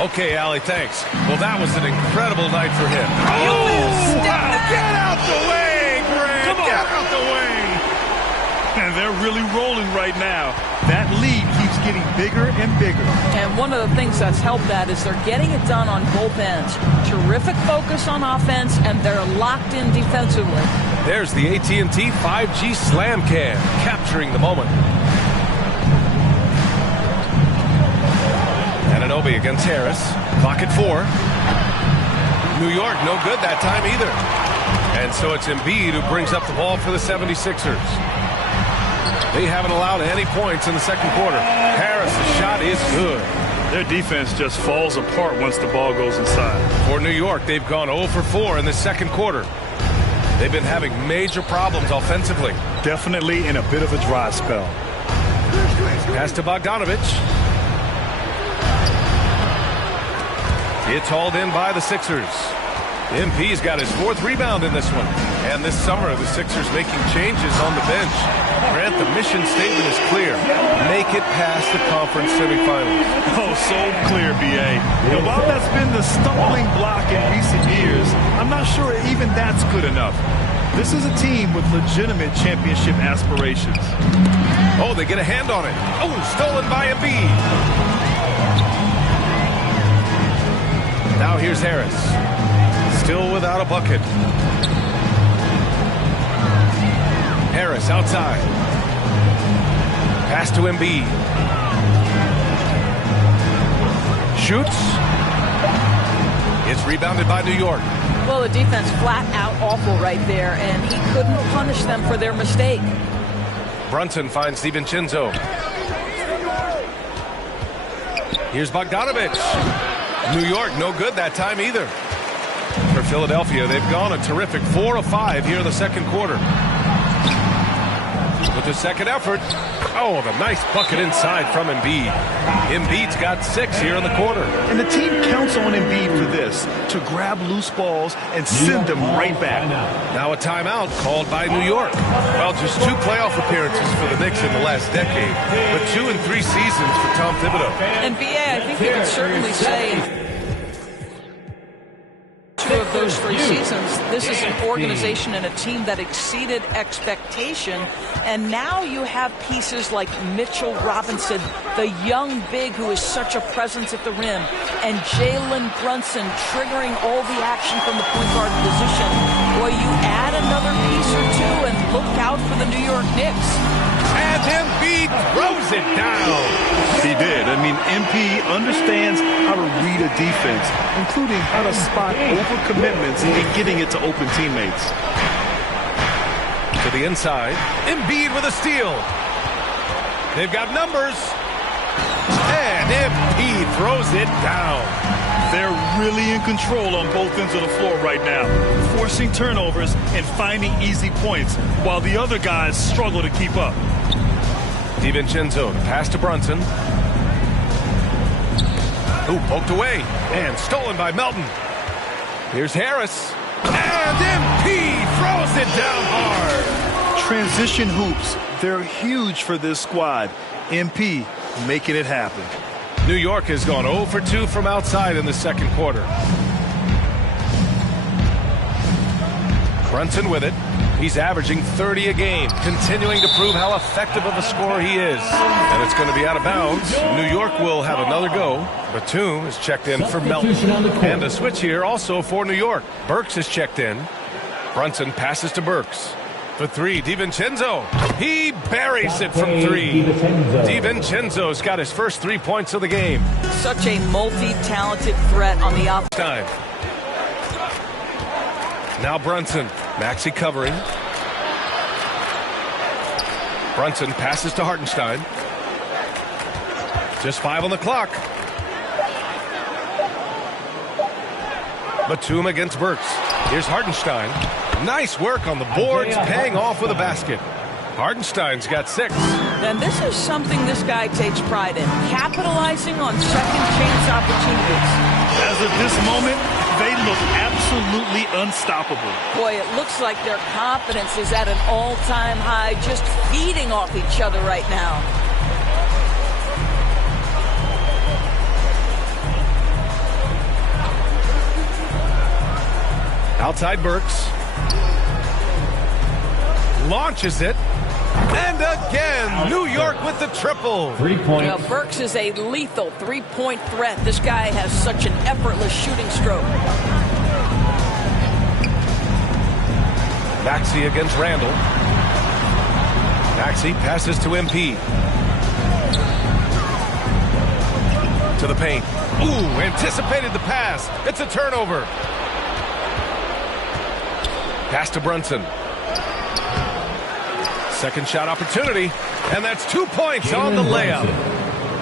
Okay, Allie, thanks. Well, that was an incredible night for him. Oh, get out the way, Grant. Come on. Get out the way. And they're really rolling right now. That lead keeps getting bigger and bigger. And one of the things that's helped that is they're getting it done on both ends. Terrific focus on offense, and they're locked in defensively. There's the AT&T 5G Slam Cam, capturing the moment. Anunoby against Harris. Clock at 4. New York, no good that time either. And so it's Embiid who brings up the ball for the 76ers. They haven't allowed any points in the second quarter. Harris' shot is good. Their defense just falls apart once the ball goes inside. For New York, they've gone 0 for 4 in the second quarter. They've been having major problems offensively. Definitely in a bit of a dry spell. Pass to Bogdanovic. It's hauled in by the Sixers. MP's got his 4th rebound in this one. And this summer, the Sixers making changes on the bench. Grant, the mission statement is clear. Make it past the conference semifinals. Oh, so clear, B.A. And while that's been the stumbling block in recent years, I'm not sure even that's good enough. This is a team with legitimate championship aspirations. Oh, they get a hand on it. Oh, stolen by Embiid. Now here's Harris. Still without a bucket. Harris outside. Pass to Embiid. Shoots. It's rebounded by New York. Well, the defense flat out awful right there, and he couldn't punish them for their mistake. Brunson finds DiVincenzo. Here's Bogdanovic. New York, no good that time either. For Philadelphia, they've gone a terrific 4 of 5 here in the second quarter. With the second effort, oh, the nice bucket inside from Embiid. Embiid's got 6 here in the quarter. And the team counts on Embiid for this, to grab loose balls and send them right back. Now a timeout called by New York. Well, just 2 playoff appearances for the Knicks in the last decade, but 2 and 3 seasons for Tom Thibodeau. And B.A., I think you can certainly say 2 of those 3 seasons, this is an organization and a team that exceeded expectation. And now you have pieces like Mitchell Robinson, the young big who is such a presence at the rim, and Jalen Brunson triggering all the action from the point guard position. Boy, you add another piece or 2 and look out for the New York Knicks. And Embiid throws it down. He did. I mean, MP understands how to read a defense, including how to spot overcommitments and getting it to open teammates. To the inside, Embiid with a steal. They've got numbers. And Embiid throws it down. They're really in control on both ends of the floor right now, forcing turnovers and finding easy points, while the other guys struggle to keep up. DiVincenzo, pass to Brunson. Ooh, poked away and stolen by Melton. Here's Harris. And Embiid throws it down hard. Transition hoops, they're huge for this squad. MP making it happen. New York has gone 0 for 2 from outside in the second quarter. Brunson with it. He's averaging 30 a game, continuing to prove how effective of a scorer he is. And it's going to be out of bounds. New York will have another go. Batum is checked in for Melton. And a switch here also for New York. Burks is checked in. Brunson passes to Burks. For 3, DiVincenzo. He buries it from 3. DiVincenzo's got his first 3 points of the game. Such a multi-talented threat on the offense. Time. Now Brunson. Maxey covering. Brunson passes to Hartenstein. Just 5 on the clock. Batum against Burks. Here's Hartenstein. Nice work on the boards, paying off with a basket. Hartenstein's got 6. And this is something this guy takes pride in, capitalizing on second chance opportunities. As of this moment, they look absolutely unstoppable. Boy, it looks like their confidence is at an all-time high, just feeding off each other right now. Outside Burks. Launches it. And again, New York with the triple. 3 points. You know, Burks is a lethal three-point threat. This guy has such an effortless shooting stroke. Maxey against Randall. Maxey passes to MP. To the paint. Ooh, anticipated the pass. It's a turnover. Pass to Brunson. Second shot opportunity, and that's 2 points on the layup.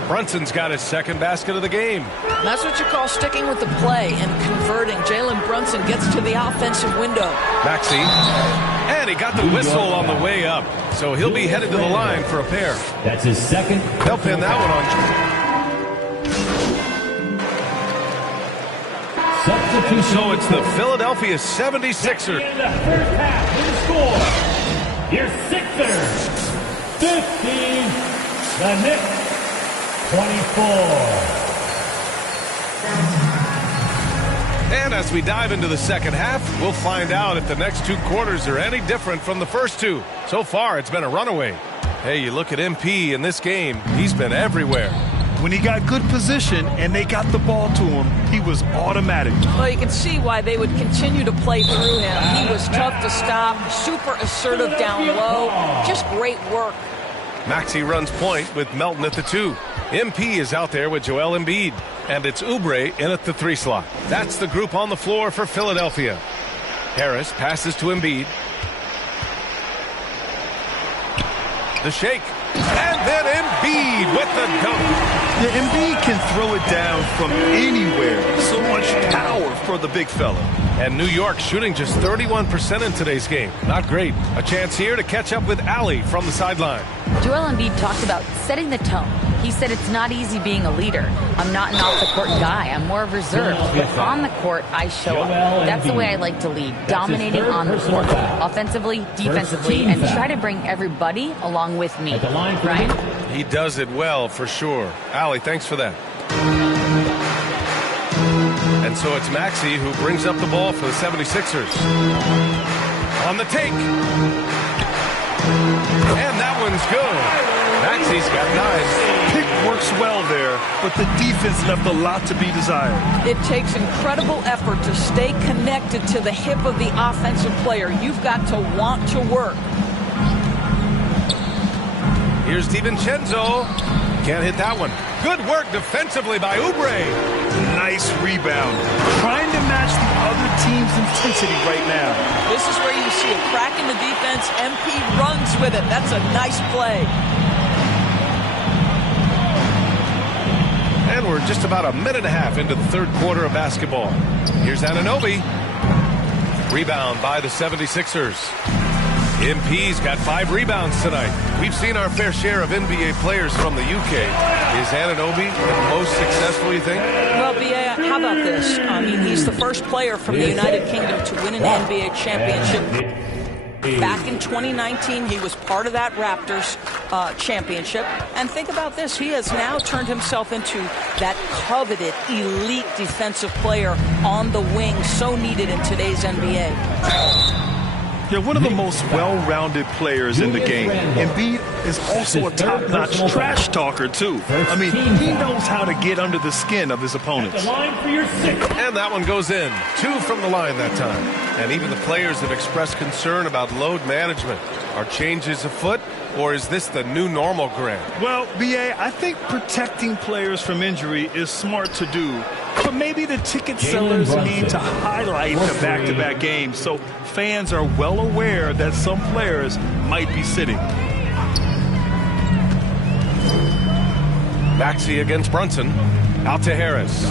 Brunson's got his second basket of the game. That's what you call sticking with the play and converting. Jalen Brunson gets to the offensive window. Maxey, and he got the whistle on the way up, so he'll be headed to the line for a pair. That's his second. They'll pin that one on. Substitution. So it's the Philadelphia 76ers. In the first half, in score. Your Sixers, 50. The Knicks, 24. And as we dive into the second half, we'll find out if the next 2 quarters are any different from the first 2. So far, it's been a runaway. Hey, you look at MP in this game, he's been everywhere. When he got good position and they got the ball to him, he was automatic. Well, you can see why they would continue to play through him. He was tough to stop, super assertive down low. Just great work. Maxey runs point with Melton at the 2. MP is out there with Joel Embiid. And it's Oubre in at the 3 slot. That's the group on the floor for Philadelphia. Harris passes to Embiid. The shake. And then Embiid with the dunk. Yeah, Embiid can throw it down from anywhere. So much power for the big fella. And New York shooting just 31% in today's game. Not great. A chance here to catch up with Ali from the sideline. Joel Embiid talked about setting the tone. He said it's not easy being a leader. I'm not an off-the-court guy. I'm more reserved. But on the court, I show up. That's the way I like to lead, dominating on the court, offensively, defensively, and try to bring everybody along with me. Ryan? He does it well, for sure. Ali, thanks for that. And so it's Maxey who brings up the ball for the 76ers. On the take. And that one's good. Maxey's got 9. Pick works well there, but the defense left a lot to be desired. It takes incredible effort to stay connected to the hip of the offensive player. You've got to want to work. Here's DiVincenzo. Can't hit that one. Good work defensively by Oubre. Nice rebound. Trying to match the other team's intensity right now. This is where you see a crack in the defense. MP runs with it. That's a nice play. And we're just about a minute and a half into the third quarter of basketball. Here's Anunoby. Rebound by the 76ers. MP's got 5 rebounds tonight. We've seen our fair share of NBA players from the UK. Is Anunoby the most successful, you think? Well, B.A., how about this? I mean, he's the first player from the United Kingdom to win an NBA championship. Back in 2019, he was part of that Raptors championship. And think about this. He has now turned himself into that coveted, elite defensive player on the wing, so needed in today's NBA. Yeah, one of the most well-rounded players in the game. Embiid is also a top-notch trash talker, too. I mean, he knows how to get under the skin of his opponents. And that one goes in. 2 from the line that time. And even the players have expressed concern about load management. Are changes afoot, or is this the new normal, Grant? Well, B.A., I think protecting players from injury is smart to do. But maybe the ticket sellers need to highlight the back-to-back games so fans are well aware that some players might be sitting. Maxey against Brunson. Out to Harris.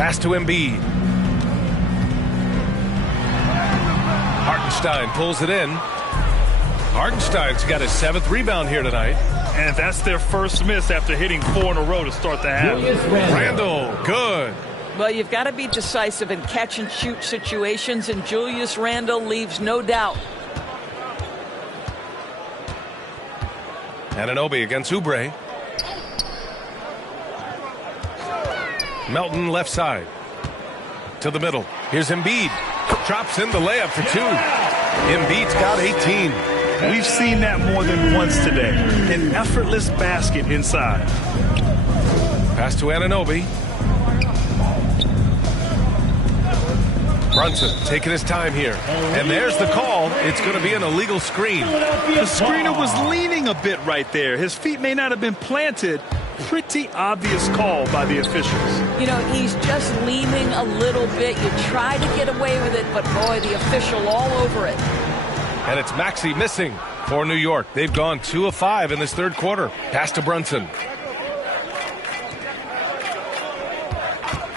Pass to Embiid. Hartenstein pulls it in. Hartenstein's got his 7th rebound here tonight. And that's their first miss after hitting 4 in a row to start the half. Randle, good. Well, you've got to be decisive in catch-and-shoot situations, and Julius Randle leaves no doubt. Anunoby against Oubre. Melton left side. To the middle. Here's Embiid. Drops in the layup for 2. Embiid's got 18. We've seen that more than once today. An effortless basket inside. Pass to Anunoby. Brunson taking his time here. And there's the call. It's going to be an illegal screen. The screener was leaning a bit right there. His feet may not have been planted. Pretty obvious call by the officials. You know, he's just leaning a little bit. You try to get away with it, but boy, the official all over it. And it's Maxey missing for New York. They've gone 2 of 5 in this third quarter. Pass to Brunson.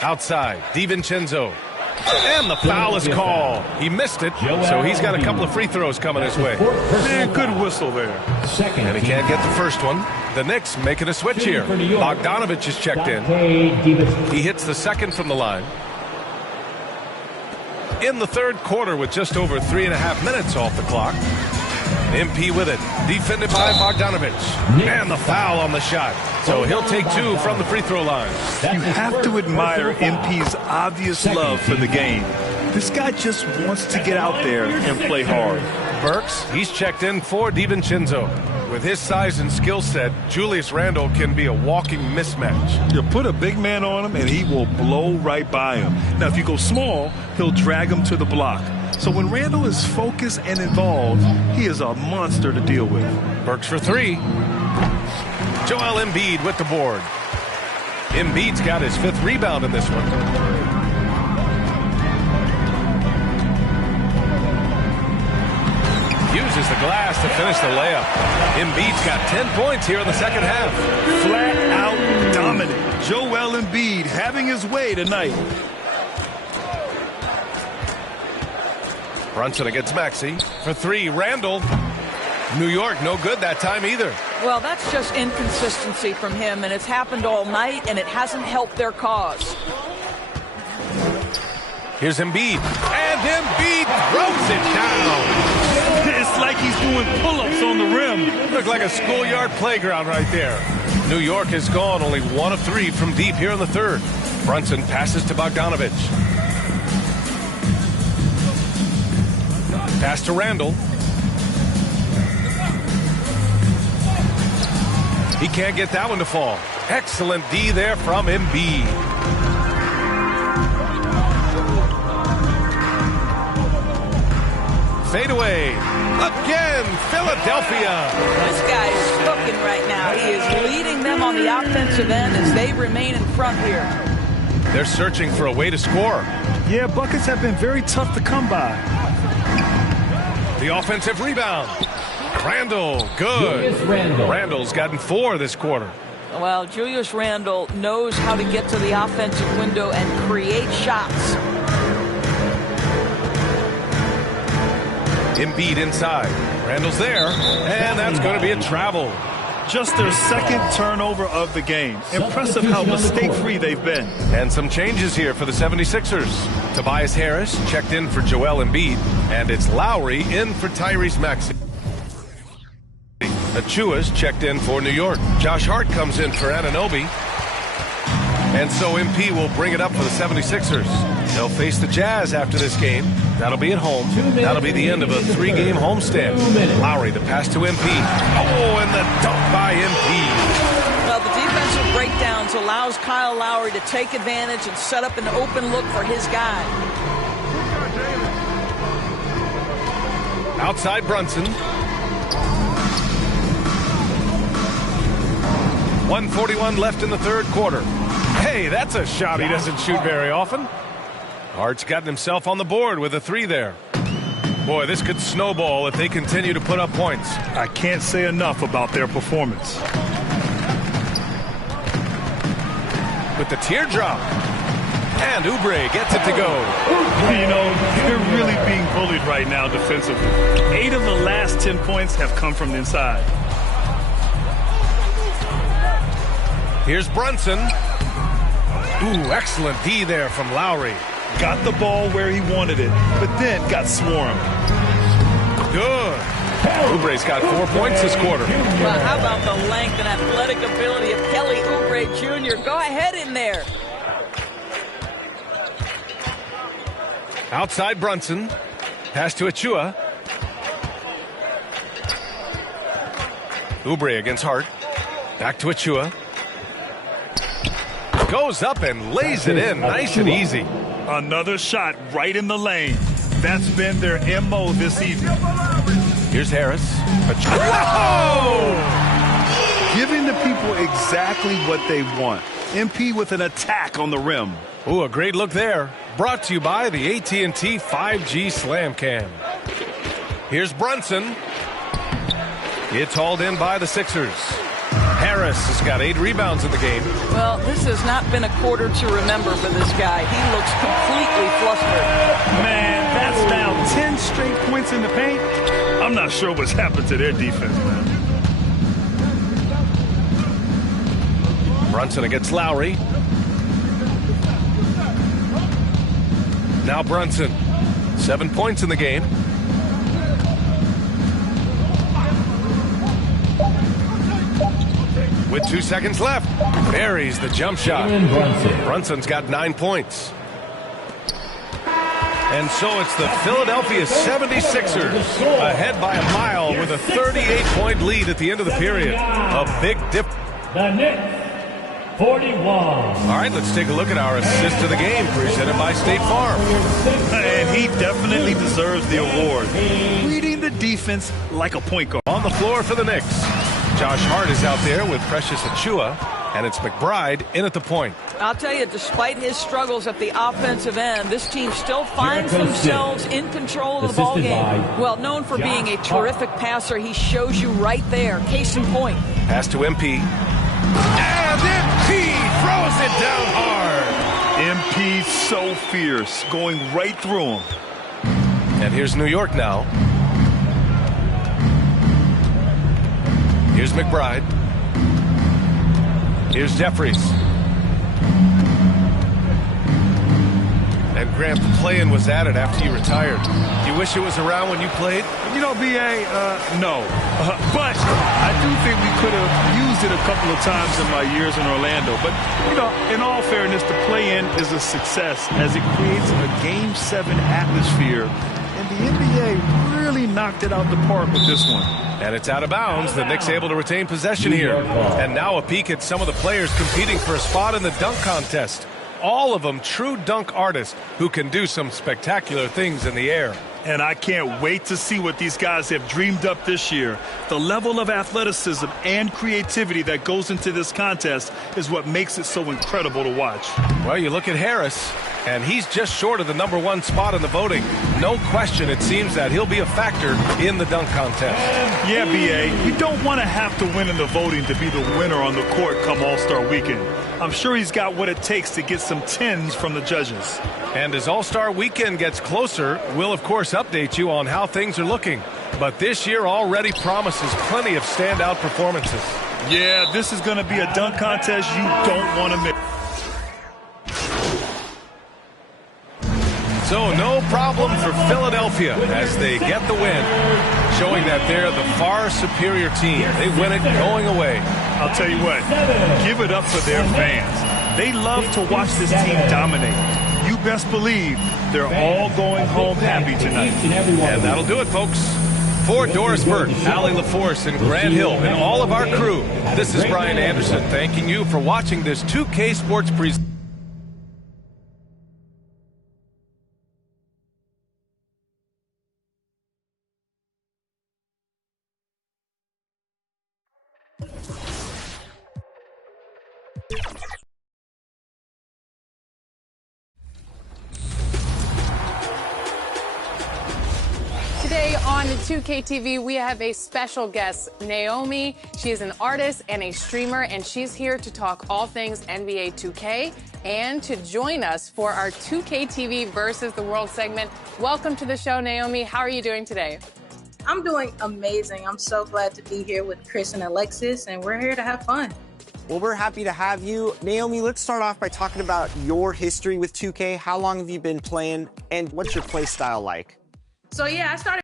Outside, DiVincenzo. And the foul is called. He missed it, so he's got a couple of free throws coming his way. Man, good whistle there. And he can't get the first one. The Knicks making a switch here. Bogdanovich is checked in. He hits the second from the line. In the third quarter with just over 3.5 minutes off the clock. MP with it. Defended by Bogdanovich. And the foul on the shot. So he'll take 2 from the free throw line. You have to admire MP's obvious love for the game. This guy just wants to get out there and play hard. Burks, he's checked in for DiVincenzo. With his size and skill set, Julius Randle can be a walking mismatch. You put a big man on him and he will blow right by him. Now, if you go small, he'll drag him to the block. So when Randle is focused and involved, he is a monster to deal with. Burks for 3. Joel Embiid with the board. Embiid's got his 5th rebound in this one. Uses the glass to finish the layup. Embiid's got 10 points here in the second half. Flat out dominant. Joel Embiid having his way tonight. Brunson against Maxey for 3. Randle. New York, no good that time either. Well, that's just inconsistency from him, and it's happened all night, and it hasn't helped their cause. Here's Embiid. And Embiid throws it down. It's like he's doing pull-ups on the rim. Looked like a schoolyard playground right there. New York has gone only 1 of 3 from deep here in the third. Brunson passes to Bogdanovich. Pass to Randle. He can't get that one to fall. Excellent D there from Embiid. Fade away. Again, Philadelphia. This guy is cooking right now. He is leading them on the offensive end as they remain in front here. They're searching for a way to score. Yeah, buckets have been very tough to come by. The offensive rebound. Randle, good. Randle's gotten 4 this quarter. Well, Julius Randle knows how to get to the offensive window and create shots. Embiid inside. Randle's there, and that's going to be a travel. Just their second turnover of the game. Impressive how mistake-free they've been. And some changes here for the 76ers. Tobias Harris checked in for Joel Embiid, and it's Lowry in for Tyrese Maxey. Achua's checked in for New York. Josh Hart comes in for Anunoby. And so MP will bring it up for the 76ers. They'll face the Jazz after this game. That'll be at home. That'll be the end of a 3-game homestand. Lowry, the pass to MP. Oh, and the dunk by MP. Well, the defensive breakdowns allows Kyle Lowry to take advantage and set up an open look for his guy. Outside Brunson. 1:41 left in the third quarter. Hey, that's a shot he doesn't shoot very often. Hart's gotten himself on the board with a 3 there. Boy, this could snowball if they continue to put up points. I can't say enough about their performance. With the teardrop. And Oubre gets it to go. You know, they're really being bullied right now defensively. 8 of the last 10 points have come from the inside. Here's Brunson. Ooh, excellent D there from Lowry. Got the ball where he wanted it, but then got swarmed. Good. Oubre's got 4 points this quarter. Well, how about the length and athletic ability of Kelly Oubre Jr.? Go ahead in there. Outside Brunson. Pass to Achua. Oubre against Hart. Back to Achua. Goes up and lays it in nice and easy. Another shot right in the lane. That's been their MO this evening. Here's Harris. Whoa! Giving the people exactly what they want. MP with an attack on the rim. Ooh, a great look there. Brought to you by the AT&T 5G Slam Cam. Here's Brunson. It's hauled in by the Sixers. Harris has got 8 rebounds in the game. Well, this has not been a quarter to remember for this guy. He looks completely flustered. Man, that's now 10 straight points in the paint. I'm not sure what's happened to their defense, man. Brunson against Lowry. Now Brunson. 7 points in the game. With 2 seconds left, buries the jump shot. Brunson's got 9 points. And so it's the Philadelphia 76ers ahead by a mile with a 38-point lead at the end of the period. A big dip. The Knicks, 41. All right, let's take a look at our assist of the game presented by State Farm. And he definitely deserves the award. Reading the defense like a point guard. On the floor for the Knicks, Josh Hart is out there with Precious Achua, and it's McBride in at the point. I'll tell you, despite his struggles at the offensive end, this team still finds themselves in control of the ball game. Well, known for being a terrific passer, he shows you right there. Case in point. Pass to MP. And MP throws it down hard. MP so fierce, going right through him. And here's New York now. Here's McBride. Here's Jeffries. And Grant, the play-in was added after you retired. You wish it was around when you played? You know, B.A., no. But I do think we could have used it a couple of times in my years in Orlando. But, you know, in all fairness, the play-in is a success as it creates a Game 7 atmosphere. And the NBA really knocked it out the park with this one. And it's out of bounds. The Knicks able to retain possession here. And now a peek at some of the players competing for a spot in the dunk contest. All of them true dunk artists who can do some spectacular things in the air. And I can't wait to see what these guys have dreamed up this year. The level of athleticism and creativity that goes into this contest is what makes it so incredible to watch. Well, you look at Harris, and he's just short of the #1 spot in the voting. No question, it seems that he'll be a factor in the dunk contest. Yeah, B.A., you don't want to have to win in the voting to be the winner on the court come All-Star Weekend. I'm sure he's got what it takes to get some 10s from the judges. And as All-Star Weekend gets closer, we'll, of course, update you on how things are looking. But this year already promises plenty of standout performances. Yeah, this is going to be a dunk contest you don't want to miss. So no problem for Philadelphia as they get the win, showing that they're the far superior team. They win it going away. I'll tell you what, give it up for their fans. They love to watch this team dominate. You best believe they're all going home happy tonight. And that'll do it, folks. For Doris Burke, Allie LaForce, and Grant Hill, and all of our crew, this is Brian Anderson thanking you for watching this 2K Sports presentation. Today on 2K TV, we have a special guest, Naomi. She is an artist and a streamer, and she's here to talk all things NBA 2K And to join us for our 2K TV versus the world segment, welcome to the show, Naomi. How are you doing today? I'm doing amazing. I'm so glad to be here with Chris and Alexis, and we're here to have fun. Well, we're happy to have you. Naomi, let's start off by talking about your history with 2K. How long have you been playing, and what's your play style like? So, yeah, I started.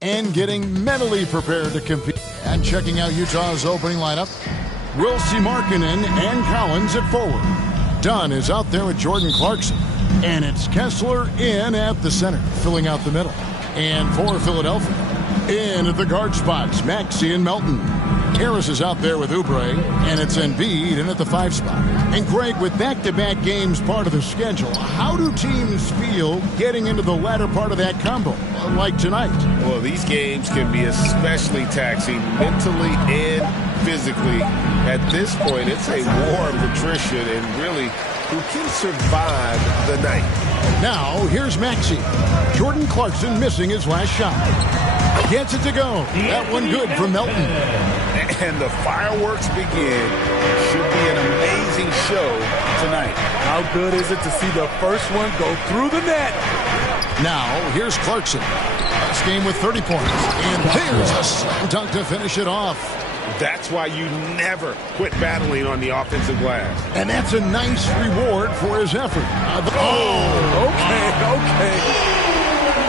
And getting mentally prepared to compete. And checking out Utah's opening lineup, we'll see Markkanen and Collins at forward. Dunn is out there with Jordan Clarkson. And it's Kessler in at the center, filling out the middle. And for Philadelphia, in at the guard spots, Maxey and Melton. Harris is out there with Oubre, and it's Embiid in at the 5 spot. And Greg, with back-to-back games part of the schedule, how do teams feel getting into the latter part of that combo, like tonight? Well, these games can be especially taxing mentally and physically. At this point, it's a war of attrition, and really, who can survive the night? Now, here's Maxey. Jordan Clarkson missing his last shot. Gets it to go. That one good for Melton. And the fireworks begin. Should be an amazing show tonight. How good is it to see the first one go through the net? Now, here's Clarkson. Last game with 30 points. And there's a slam dunk to finish it off. That's why you never quit battling on the offensive glass. And that's a nice reward for his effort.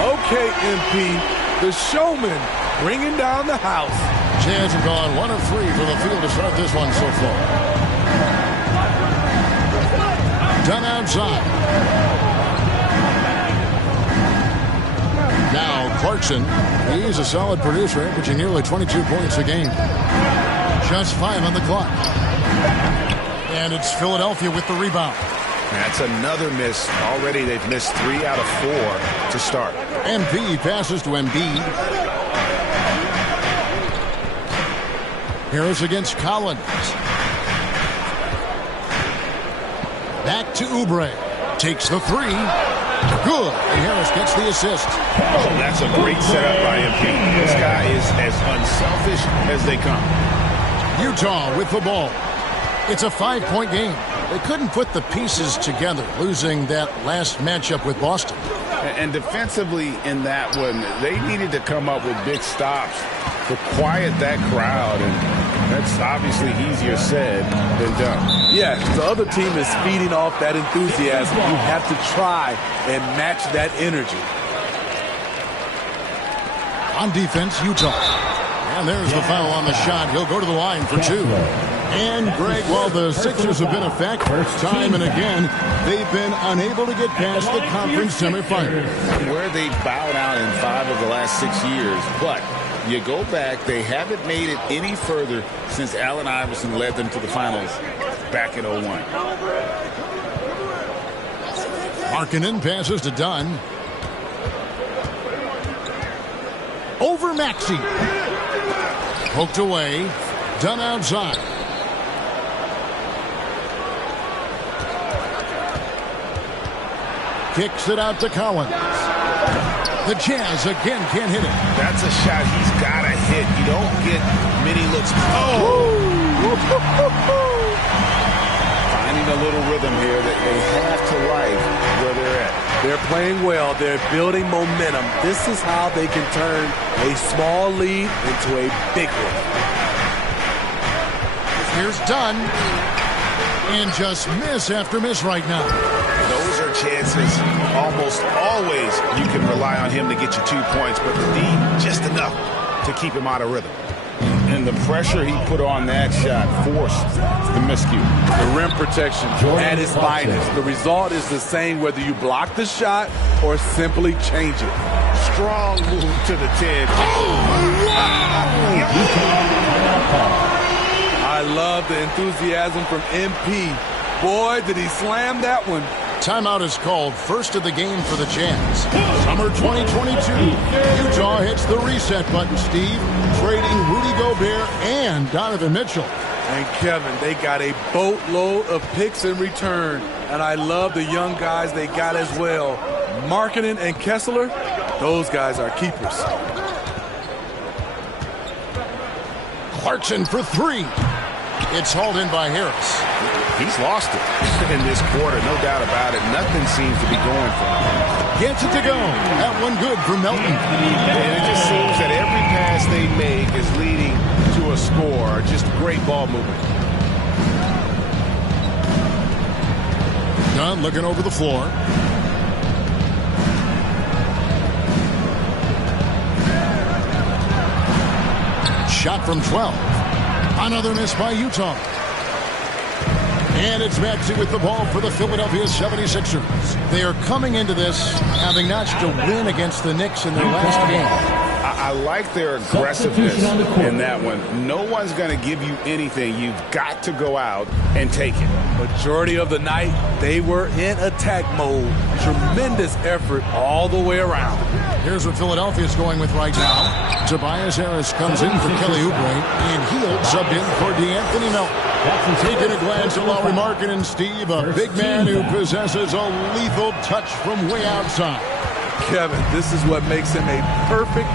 Okay, MP. The showman bringing down the house. Jazz have gone 1 of 3 for the field to start this one so far. Done outside. Now Clarkson, he's a solid producer, averaging nearly 22 points a game. Just 5 on the clock. And it's Philadelphia with the rebound. That's another miss. Already they've missed 3 out of 4 to start. MP passes to Embiid. Harris against Collins. Back to Oubre. Takes the 3. Good. And Harris gets the assist. Oh, that's a great setup by MP. This guy is as unselfish as they come. Utah with the ball. It's a 5-point game. They couldn't put the pieces together, losing that last matchup with Boston. And defensively in that one, they needed to come up with big stops to quiet that crowd. And that's obviously easier said than done. Yes, the other team is feeding off that enthusiasm. You have to try and match that energy. On defense, Utah. And there's the foul on the shot. He'll go to the line for 2. And, Greg, while the Sixers have been a factor time and again, they've been unable to get past the conference semifinals. Where they bowed out in 5 of the last 6 years. But you go back, they haven't made it any further since Allen Iverson led them to the finals back in 01. Markkanen passes to Dunn. Over Maxey. Poked away. Dunn outside. Kicks it out to Collins. The Jazz again can't hit it. That's a shot he's got to hit. You don't get many looks. Finding a little rhythm here that they have to like where they're at. They're playing well. They're building momentum. This is how they can turn a small lead into a big one. Here's Dunn. And just miss after miss right now. Those are chances. Almost always you can rely on him to get you 2 points, but the D, just enough to keep him out of rhythm. And the pressure he put on that shot forced the miscue. The rim protection at its finest. The result is the same whether you block the shot or simply change it. Strong move to the 10. I love the enthusiasm from MP. Boy, did he slam that one. Timeout is called. First of the game for the Jazz. Summer 2022. Utah hits the reset button, Steve, trading Rudy Gobert and Donovan Mitchell. And Kevin, they got a boatload of picks in return. And I love the young guys they got as well. Markkanen and Kessler, those guys are keepers. Clarkson for 3. It's hauled in by Harris. He's lost it in this quarter, no doubt about it. Nothing seems to be going for him. Gets it to go. That one good for Melton. And it just seems that every pass they make is leading to a score. Just great ball movement. Dunn looking over the floor. Shot from 12. Another miss by Utah. And it's Maxey with the ball for the Philadelphia 76ers. They are coming into this having notched a win against the Knicks in their last game. I like their aggressiveness in that one. No one's going to give you anything. You've got to go out and take it. Majority of the night, they were in attack mode. Tremendous effort all the way around. Here's what Philadelphia's going with right now. Tobias Harris comes in for Kelly Oubre, and Hield subbed in for D'Anthony Melton. Taking a glance at Lauri Markkanen, Steve, a big man who possesses a lethal touch from way outside. Kevin, this is what makes him a perfect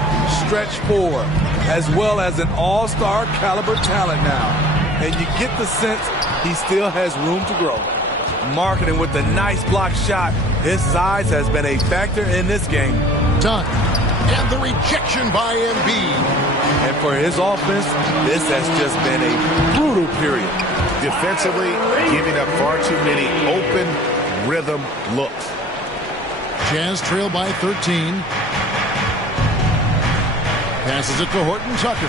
stretch forward, as well as an all-star caliber talent now. And you get the sense he still has room to grow. Markkanen with the nice block shot. His size has been a factor in this game. Done. And the rejection by Embiid. And for his offense, this has just been a brutal period. Defensively, giving up far too many open rhythm looks. Jazz trail by 13. Passes it to Horton Tucker.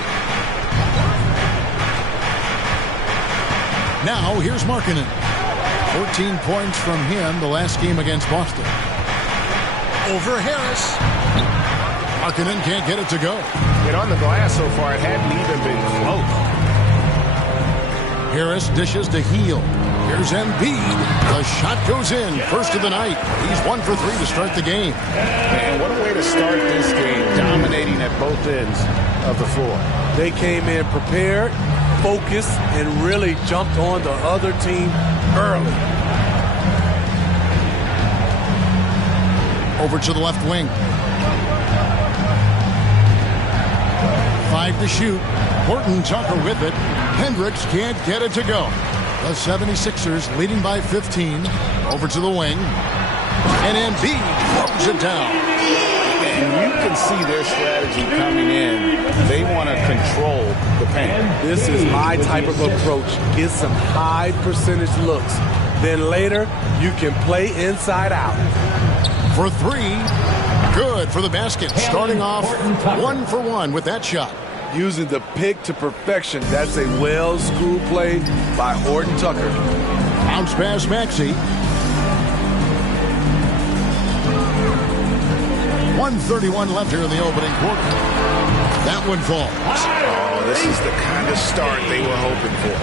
Now here's Markkanen. 14 points from him the last game against Boston. Over Harris. Markkanen can't get it to go. And on the glass so far, it hadn't even been close. Harris dishes to Hield. Here's Embiid. The shot goes in. First of the night. He's 1 for 3 to start the game. Man, what a way to start this game. Dominating at both ends of the floor. They came in prepared, focused, and really jumped on the other team early. Over to the left wing. 5 to shoot. Horton Tucker with it. Hendricks can't get it to go. The 76ers leading by 15. Over to the wing. And Embiid throws it down. And you can see their strategy coming in. They want to control the paint. This is my type of approach. Get some high percentage looks. Then later, you can play inside out. For 3. Good for the basket. Starting off 1 for 1 with that shot. Using the pick to perfection. That's a well-schooled play by Horton Tucker. Bounce pass Maxey. 1:31 left here in the opening quarter. That one falls. Oh, this is the kind of start they were hoping for.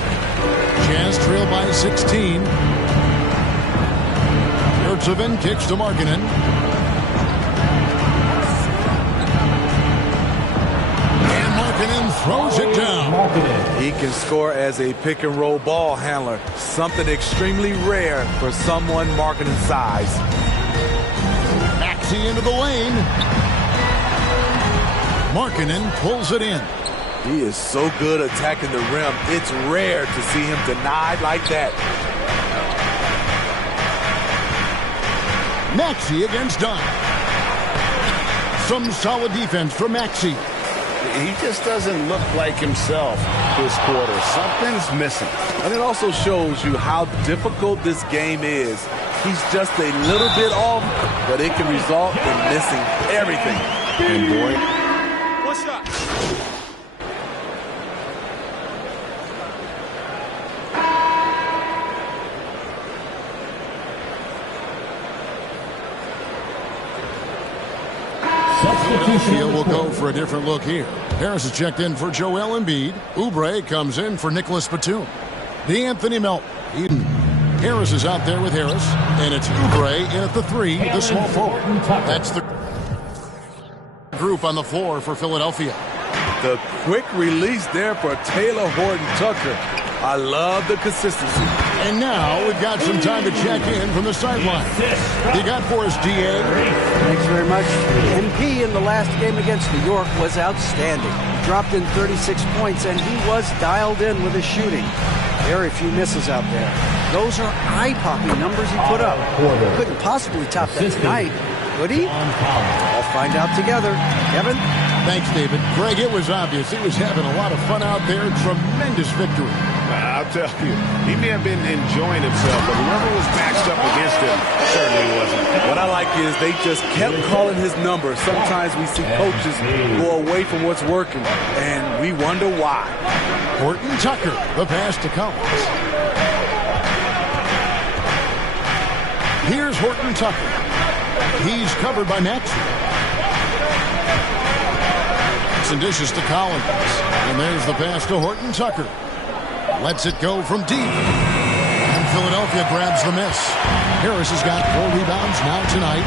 Jazz trail by 16. Yurtseven kicks to Markkanen. And throws it down. He can score as a pick-and-roll ball handler, something extremely rare for someone Markkanen's size. Maxey into the lane. Markkanen pulls it in. He is so good attacking the rim. It's rare to see him denied like that. Maxey against Dunn. Some solid defense from Maxey. He just doesn't look like himself this quarter. Something's missing. And it also shows you how difficult this game is. He's just a little bit off, but it can result in missing everything. And boy, what's up? Philadelphia will go for a different look here. Harris is checked in for Joel Embiid. Oubre comes in for Nicholas Batum. D'Anthony Melton. Harris is out there with Harris. And it's Oubre in at the 3, the small forward. That's the group on the floor for Philadelphia. The quick release there for Taylor Horton Tucker. I love the consistency. And now we've got some time to check in from the sideline. You got for us, DA. Thanks very much. MP in the last game against New York was outstanding. Dropped in 36 points, and he was dialed in with his shooting. Very few misses out there. Those are eye-popping numbers he put up. Couldn't possibly top that tonight, could he? I'll find out together. Kevin? Thanks, David. Greg, it was obvious. He was having a lot of fun out there. Tremendous victory. I'll tell you, he may have been enjoying himself, but whoever was matched up against him certainly wasn't. What I like is they just kept calling his number. Sometimes we see coaches go away from what's working, and we wonder why. Horton Tucker, the pass to Collins. Here's Horton Tucker. He's covered by Maxey. And dishes to Collins. And there's the pass to Horton Tucker. Lets it go from deep. And Philadelphia grabs the miss. Harris has got 4 rebounds now tonight.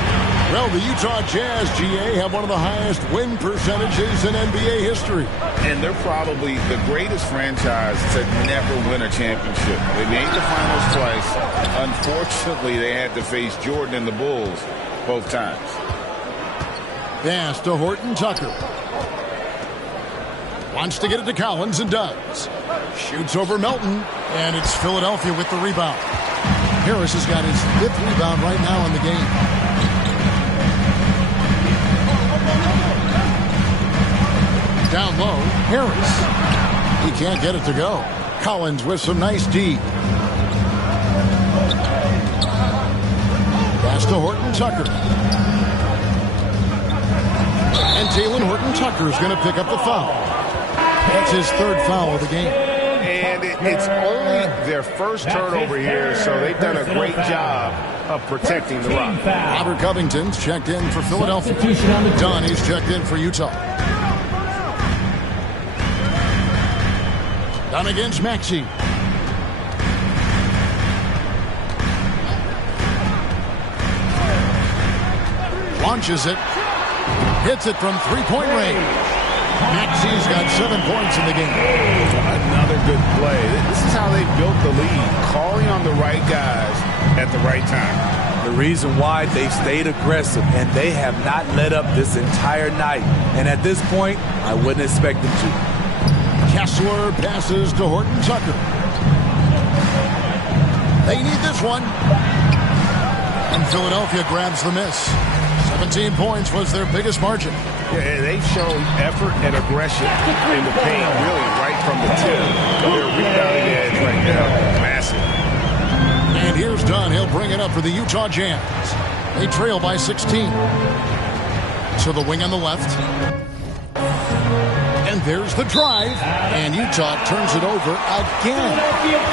Well, the Utah Jazz, GA, have one of the highest win percentages in NBA history. And they're probably the greatest franchise to never win a championship. They made the finals twice. Unfortunately, they had to face Jordan and the Bulls both times. Pass to Horton Tucker. Wants to get it to Collins and does. Shoots over Melton, and it's Philadelphia with the rebound. Harris has got his 5th rebound right now in the game. Down low, Harris. He can't get it to go. Collins with some nice D. Pass to Horton Tucker. And Talen Horton Tucker is going to pick up the foul. That's his 3rd foul of the game. And it's only their first turnover here, so they've done a great job of protecting the rock. Robert Covington's checked in for Philadelphia. Donnie's checked in for Utah. Down against Maxey. Launches it. Hits it from 3-point range. Maxey's got 7 points in the game. Another good play. This is how they built the lead, calling on the right guys at the right time. The reason why they've stayed aggressive, and they have not let up this entire night. And at this point, I wouldn't expect them to. Kessler passes to Horton Tucker. They need this one. And Philadelphia grabs the miss. 17 points was their biggest margin. Yeah, they've shown effort and aggression in the paint, really right from the tip. Their rebounding edge right now, massive. And here's Dunn. He'll bring it up for the Utah Jazz. They trail by 16. To the wing on the left. And there's the drive. And Utah turns it over again.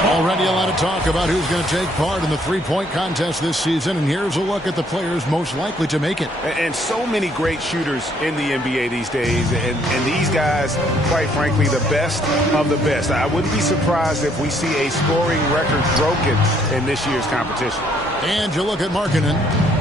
Already a lot of talk about who's going to take part in the 3-point contest this season. And here's a look at the players most likely to make it. And so many great shooters in the NBA these days. And these guys, quite frankly, the best of the best. I wouldn't be surprised if we see a scoring record broken in this year's competition. And you look at Markkanen.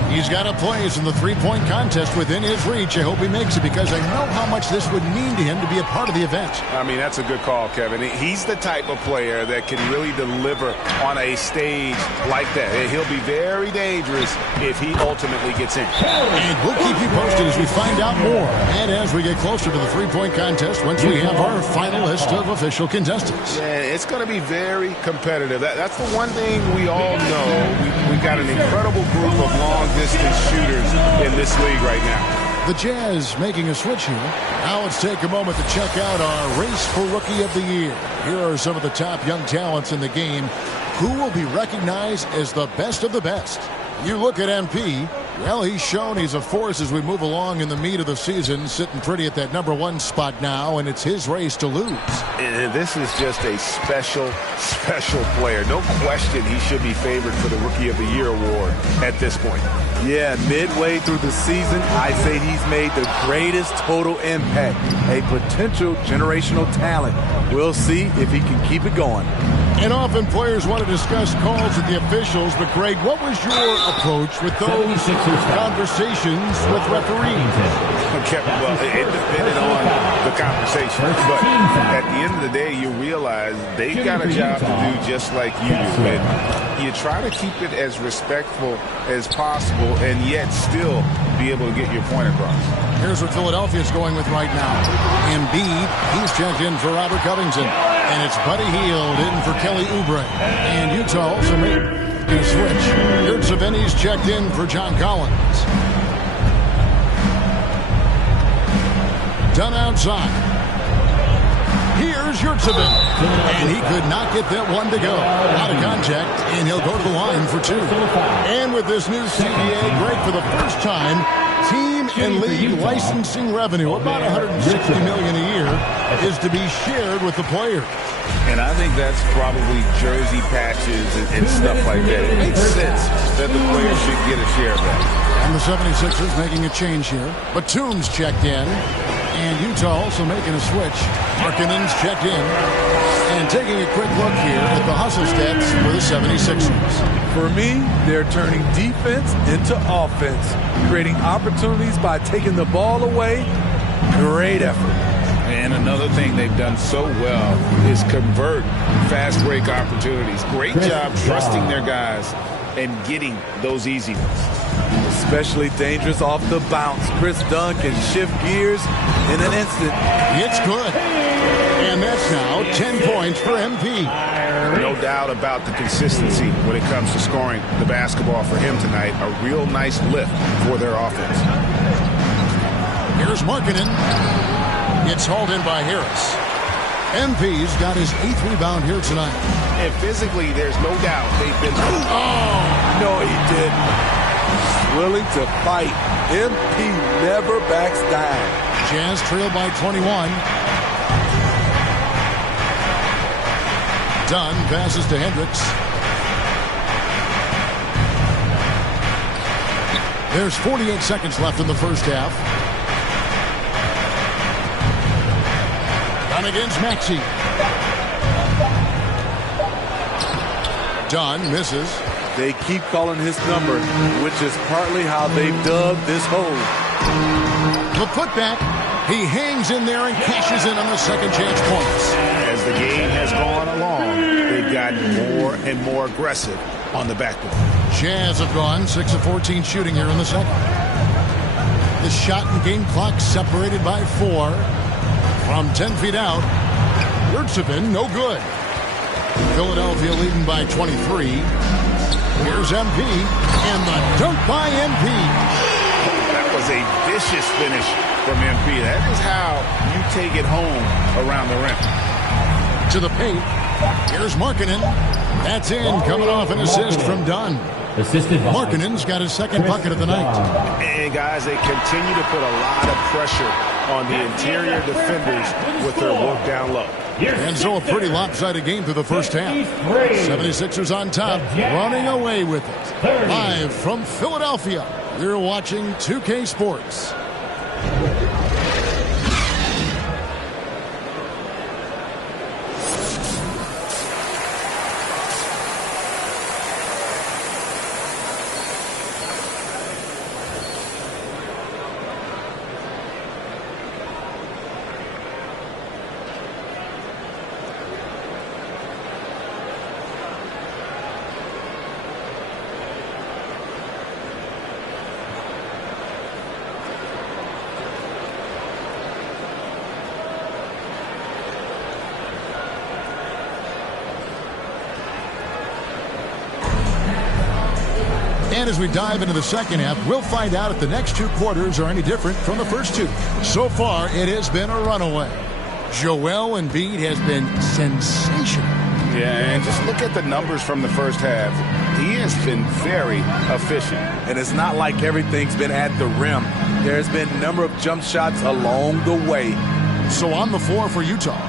He's got a place in the 3-point contest within his reach. I hope he makes it because I know how much this would mean to him to be a part of the event. I mean, that's a good call, Kevin. He's the type of player that can really deliver on a stage like that. He'll be very dangerous if he ultimately gets in. And we'll keep you posted as we find out more. And as we get closer to the 3-point contest, once we have our final list of official contestants. Yeah, it's going to be very competitive. That's the one thing we all know. We've got an incredible group of long-distance shooters in this league right now. The Jazz making a switch here. Now let's take a moment to check out our race for Rookie of the Year. Here are some of the top young talents in the game who will be recognized as the best of the best. You look at MP, well, he's shown he's a force as we move along in the meat of the season, sitting pretty at that #1 spot now, and it's his race to lose. And this is just a special, special player. No question he should be favored for the Rookie of the Year award at this point. Yeah, midway through the season, I say he's made the greatest total impact, a potential generational talent. We'll see if he can keep it going. And often players want to discuss calls with the officials, but Greg, what was your approach with those conversations with referees? Okay, well, it depended on the conversation, but at the end of the day, you realize they've got a job to do just like you do, and you try to keep it as respectful as possible and yet still be able to get your point across. Here's what Philadelphia's going with right now. Embiid, he's checked in for Robert Covington. And it's Buddy Hield in for Kelly Oubre. And Utah also made a switch. Yurtseven's checked in for John Collins. Done outside. Here's Yurtseven. And he could not get that one to go. Out of contact, and he'll go to the line for two. And with this new CBA, Greg, for the first time, team and league licensing revenue, about $160 million a year, is to be shared with the players. And I think that's probably jersey patches and stuff like that. It makes sense that the players should get a share of that. And the 76ers making a change here. Batum's checked in. And Utah also making a switch. Markkanen's checked in. And taking a quick look here at the hustle stats for the 76ers. For me, they're turning defense into offense, creating opportunities by taking the ball away. Great effort. And another thing they've done so well is convert fast break opportunities. Great job trusting their guys and getting those easy ones. Especially dangerous off the bounce. Chris Dunn can shift gears in an instant. It's good. And that's now 10 points for MP. No doubt about the consistency when it comes to scoring the basketball for him tonight. A real nice lift for their offense. Here's Markkanen. It's hauled in by Harris. MP's got his 8th rebound here tonight. And physically, there's no doubt they've been... Oh, no, he didn't. Willing to fight. MP never backs down. Jazz trail by 21. Dunn passes to Hendricks. There's 48 seconds left in the first half. Dunn against Maxey. Dunn misses. They keep calling his number, which is partly how they've dug this hole. The putback. He hangs in there and cashes in on the second chance points. As the game has gone along, they've gotten more and more aggressive on the backboard. Jazz have gone 6 of 14 shooting here in the second. The shot and game clock separated by 4. From 10 feet out, Yurtseven, no good. Philadelphia leading by 23. Here's MP, and the dunk by MP. That was a vicious finish from MP. That is how you take it home around the rim. To the paint. Here's Markkanen. That's in, coming off an assist from Dunn. Markkanen's got his second bucket of the night. And guys, they continue to put a lot of pressure on the interior defenders with their work down low. And so a pretty lopsided game through the first half. 76ers on top, running away with it. Live from Philadelphia, you're watching 2K Sports. And as we dive into the second half, we'll find out if the next 2 quarters are any different from the first 2. So far, it has been a runaway. Joel Embiid has been sensational. Yeah, and just look at the numbers from the first half. He has been very efficient. And it's not like everything's been at the rim. There's been a number of jump shots along the way. So on the floor for Utah.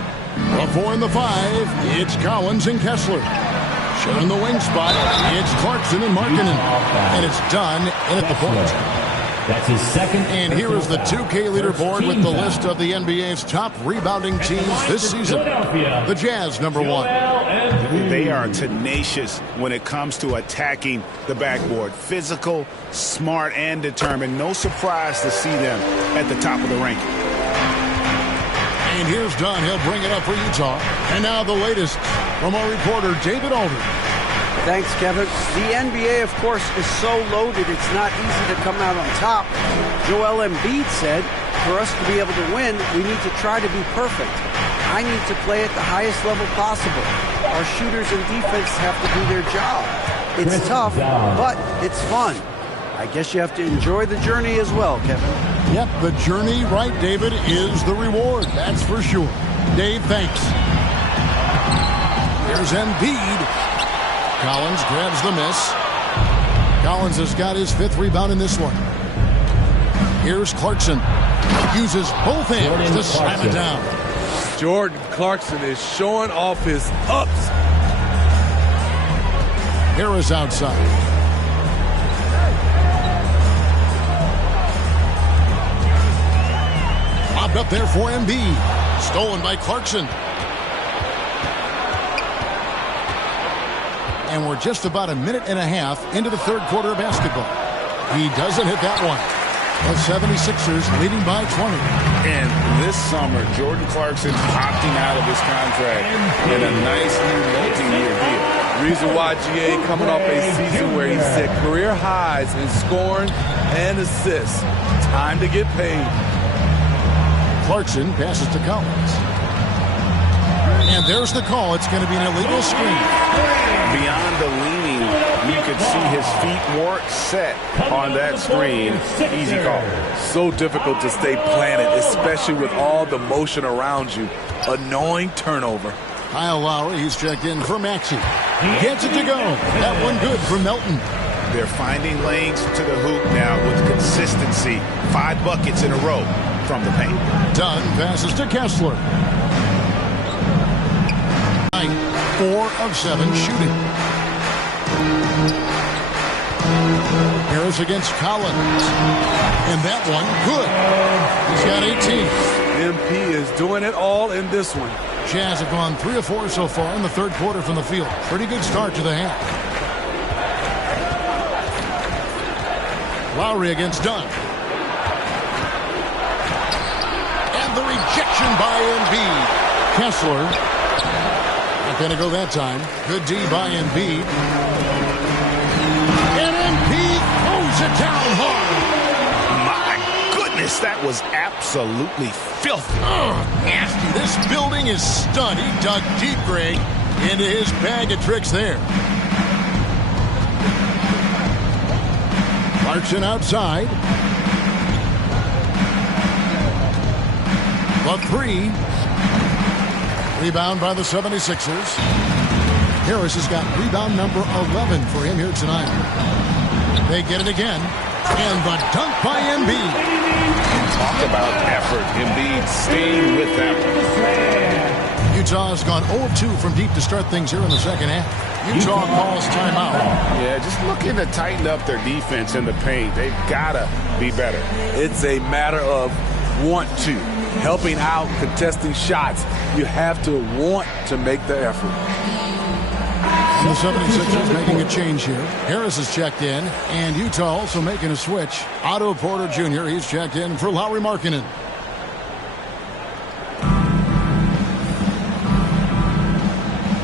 The 4 and the 5, it's Collins and Kessler. Sharing the wing spot, it's Clarkson and Markkanen. And it's Dunn in at the point. That's his second. And here is the 2K leaderboard with the list of the NBA's top rebounding teams this season. The Jazz, number 1. They are tenacious when it comes to attacking the backboard. Physical, smart, and determined. No surprise to see them at the top of the ranking. And here's Dunn. He'll bring it up for Utah. And now the latest from our reporter, David Aldridge. Thanks, Kevin. The NBA, of course, is so loaded it's not easy to come out on top. Joel Embiid said For us to be able to win, we need to try to be perfect. I need to play at the highest level possible. Our shooters and defense have to do their job. It's tough, but it's fun. I guess you have to enjoy the journey as well, Kevin. Yep, the journey, right, David, is the reward. That's for sure. Dave, thanks. Here's Embiid. Collins grabs the miss. Collins has got his 5th rebound in this one. Here's Clarkson. Uses both hands to slam it down. Jordan Clarkson is showing off his ups. Harris outside. Lobbed up there for Embiid. Stolen by Clarkson. And we're just about a minute and a half into the 3rd quarter of basketball. He doesn't hit that one. The 76ers leading by 20. And this summer, Jordan Clarkson opting out of his contract in a nice new multi-year deal. Reason why GA coming off a season where he set career highs in scoring and assists. Time to get paid. Clarkson passes to Collins. And there's the call. It's going to be an illegal screen. Beyond the leaning, you could see his feet weren't set on that screen. Easy call. So difficult to stay planted, especially with all the motion around you. Annoying turnover. Kyle Lowry, he's checked in for Maxey. Gets it to go. That one good for Melton. They're finding lanes to the hoop now with consistency. 5 buckets in a row from the paint. Dunn passes to Kessler. 4 of 7 shooting. Harris against Collins. And that one, good. He's got 18. MP is doing it all in this one. Jazz have gone 3 of 4 so far in the 3rd quarter from the field. Pretty good start to the half. Lowry against Dunn. And the rejection by Embiid. Kessler. Not going to go that time. Good D by Embiid. And Embiid throws it down hard. My goodness, that was absolutely filthy. Nasty. This building is stunned. He dug deep, Greg, into his bag of tricks there. Clarkson outside. The 3. Rebound by the 76ers. Harris has got rebound number 11 for him here tonight. They get it again. And the dunk by Embiid. Talk about effort. Embiid staying with that one. Utah has gone 0-2 from deep to start things here in the 2nd half. Utah calls timeout. Yeah, just looking to tighten up their defense in the paint. They've got to be better. It's a matter of want to. Helping out, contesting shots. You have to want to make the effort. The 76ers making a change here. Harris is checked in, and Utah also making a switch. Otto Porter Jr., he's checked in for Lauri Markkanen.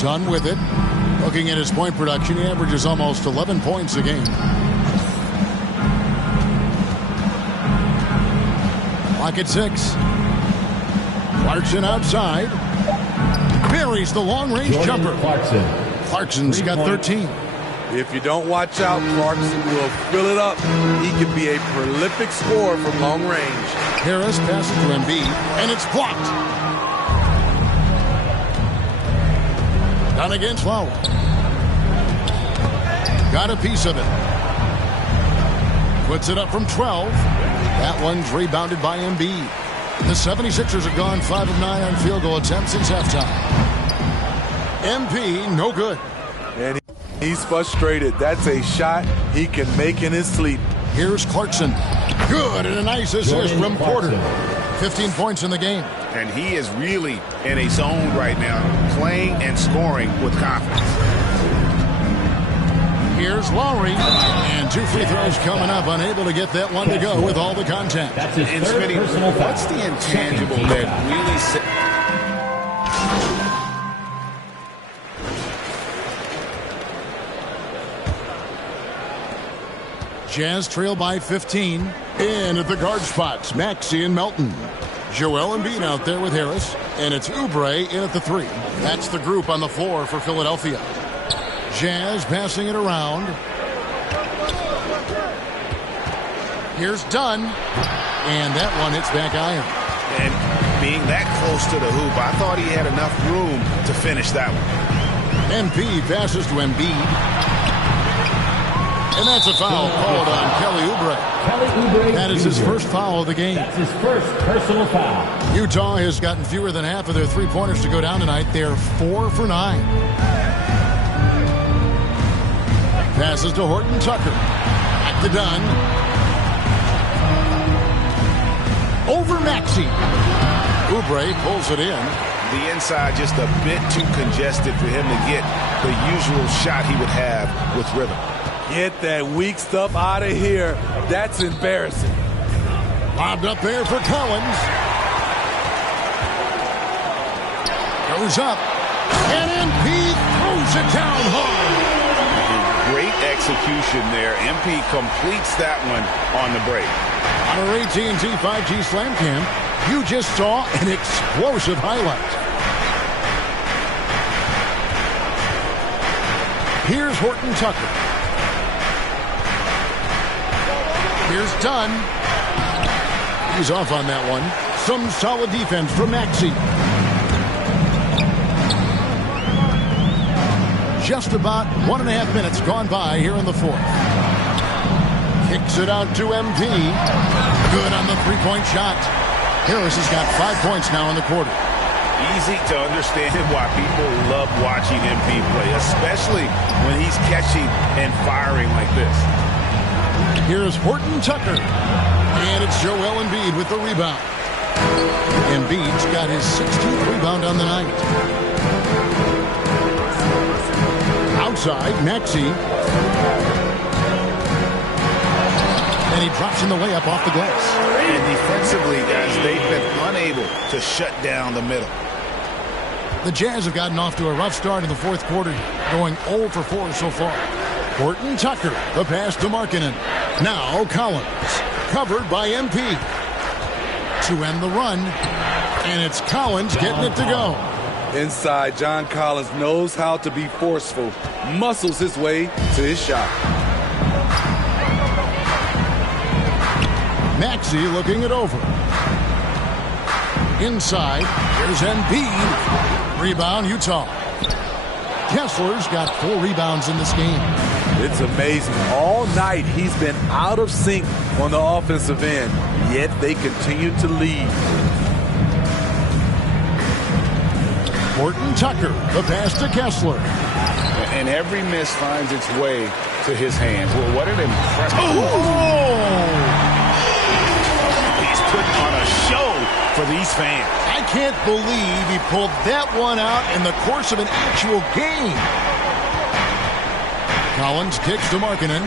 Dunn with it. Looking at his point production, he averages almost 11 points a game. Clock at 6. Clarkson outside. Buries the long-range jumper. Clarkson's got 13. If you don't watch out, Clarkson will fill it up. He can be a prolific scorer from long range. Harris passes to Embiid, and it's blocked. Down against Lowry. Got a piece of it. Puts it up from 12. That one's rebounded by Embiid. The 76ers have gone 5 of 9 on field goal attempts since halftime. MP, no good. And he's frustrated. That's a shot he can make in his sleep. Here's Clarkson. Good, and a nice assist from Porter. 15 points in the game. And he is really in a zone right now, playing and scoring with confidence. Here's Lowry, and 2 free throws coming up, unable to get that one to go with all the contact. That's his third personal foul. What's the intangible that really Jazz trail by 15. In at the guard spots, Maxey and Melton. Joel Embiid out there with Harris. And it's Oubre in at the 3. That's the group on the floor for Philadelphia. Jazz passing it around. Here's Dunn. And that one hits back iron. And being that close to the hoop, I thought he had enough room to finish that one. MP passes to Embiid. And that's a foul called on Kelly Oubre. That is his first foul of the game. That's his first personal foul. Utah has gotten fewer than half of their three-pointers to go down tonight. They're 4 for 9. Passes to Horton Tucker. Back to Dunn. Over Maxey. Oubre pulls it in. The inside just a bit too congested for him to get the usual shot he would have with rhythm. Get that weak stuff out of here. That's embarrassing. Lobbed up there for Collins. Goes up. And MP throws it down hard. Great execution there. MP completes that one on the break. On our AT&T 5G Slam Cam, you just saw an explosive highlight. Here's Horton Tucker. Here's Dunn. He's off on that one. Some solid defense from Maxey. Just about 1.5 minutes gone by here in the fourth. Kicks it out to MP. Good on the three-point shot. Harris has got 5 points now in the quarter. Easy to understand why people love watching MP play, especially when he's catching and firing like this. Here's Horton Tucker. And it's Joel Embiid with the rebound. Embiid's got his 16th rebound on the night. Outside, Maxey. And he drops in the layup off the glass. And defensively, guys, they've been unable to shut down the middle. The Jazz have gotten off to a rough start in the fourth quarter, going 0 for 4 so far. Horton Tucker, the pass to Markkanen. Now Collins, covered by MP. To end the run, and it's Collins getting it to go. Inside, John Collins knows how to be forceful, muscles his way to his shot. Maxey looking it over. Inside, here's Embiid. Rebound, Utah. Kessler's got 4 rebounds in this game. It's amazing. All night he's been out of sync on the offensive end, yet they continue to lead. Horton Tucker, the pass to Kessler. And every miss finds its way to his hands. Well, what an impressive... He's putting on a show for these fans. I can't believe he pulled that one out in the course of an actual game. Collins kicks to Markkanen.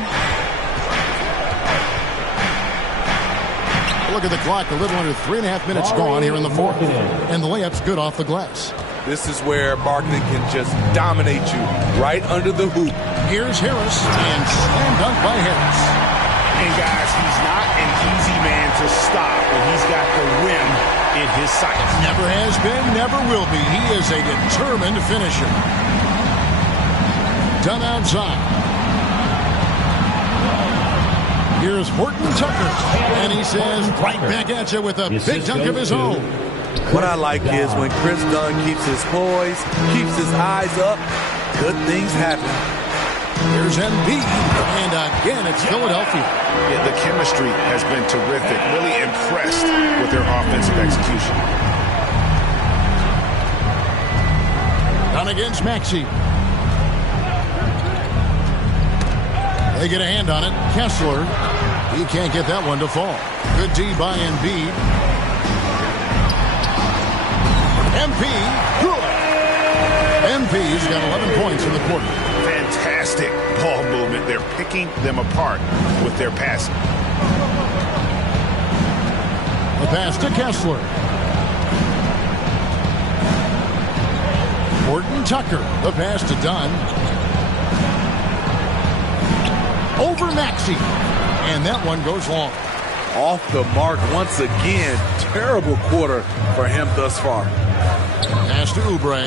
Look at the clock, a little under 3.5 minutes gone here in the fourth. And the layup's good off the glass. This is where Markkanen can just dominate you right under the hoop. Here's Harris, and slam dunk by Harris. And guys, he's not an easy man to stop when he's got the rim in his sights. Never has been, never will be. He is a determined finisher. Done outside. Here's Horton Tucker, and he says right back at you with a big dunk of his own. What I like is when Chris Dunn keeps his poise, keeps his eyes up, good things happen. Here's Embiid, and again it's Philadelphia. Yeah, the chemistry has been terrific. Really impressed with their offensive execution. Down against Maxey. They get a hand on it. Kessler, he can't get that one to fall. Good D by Embiid. MP, good. MP's got 11 points in the quarter. Fantastic ball movement. They're picking them apart with their passing. The pass to Kessler. Horton Tucker, the pass to Dunn. Over Maxey. And that one goes long. Off the mark once again. Terrible quarter for him thus far. Pass to Oubre.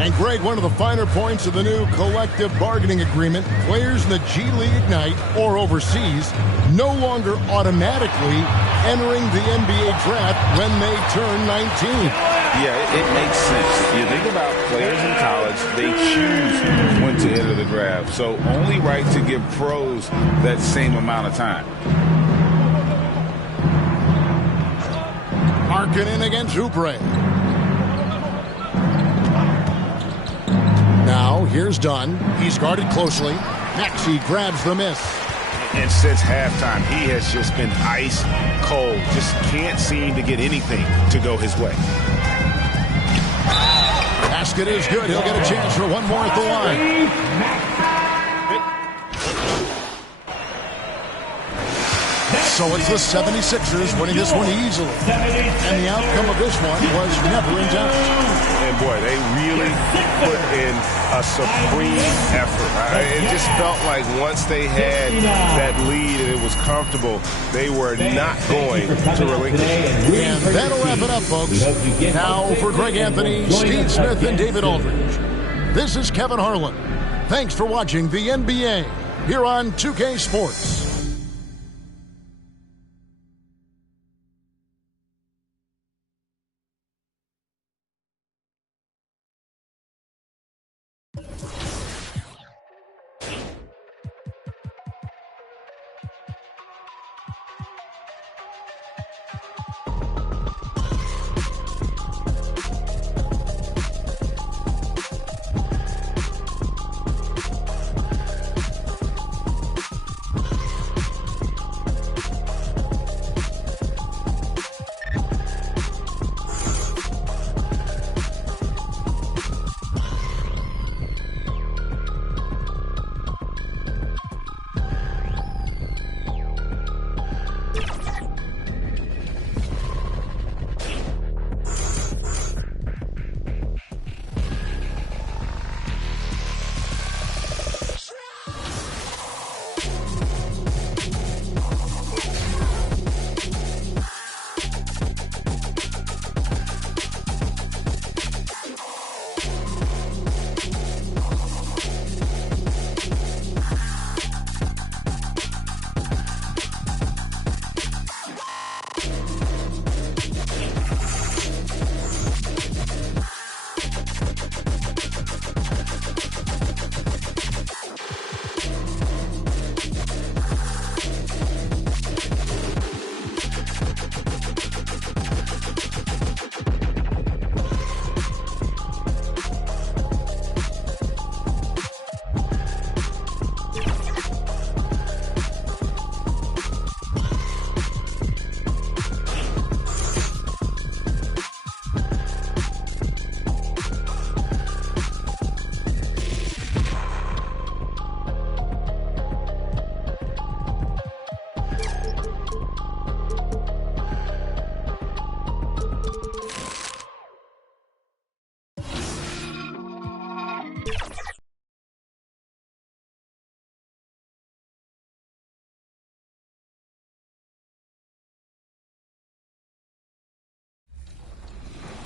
And Greg, one of the finer points of the new collective bargaining agreement, players in the G League Ignite or overseas no longer automatically entering the NBA draft when they turn 19. Yeah, it makes sense. You think about players in college, they choose when to enter the draft. So only right to give pros that same amount of time. Markkanen against Oubre. Now, here's Dunn. He's guarded closely. Maxey grabs the miss. And since halftime, he has just been ice cold. Just can't seem to get anything to go his way. Basket is good. He'll get a chance for one more at the line. So it's the 76ers winning this one easily. And the outcome of this one was never in doubt. And boy, they really put in a supreme effort. It just felt like once they had that lead and it was comfortable, they were not going to relinquish it. And that'll wrap it up, folks. Now for Greg Anthony, Steve Smith, and David Aldridge, this is Kevin Harlan. Thanks for watching the NBA here on 2K Sports.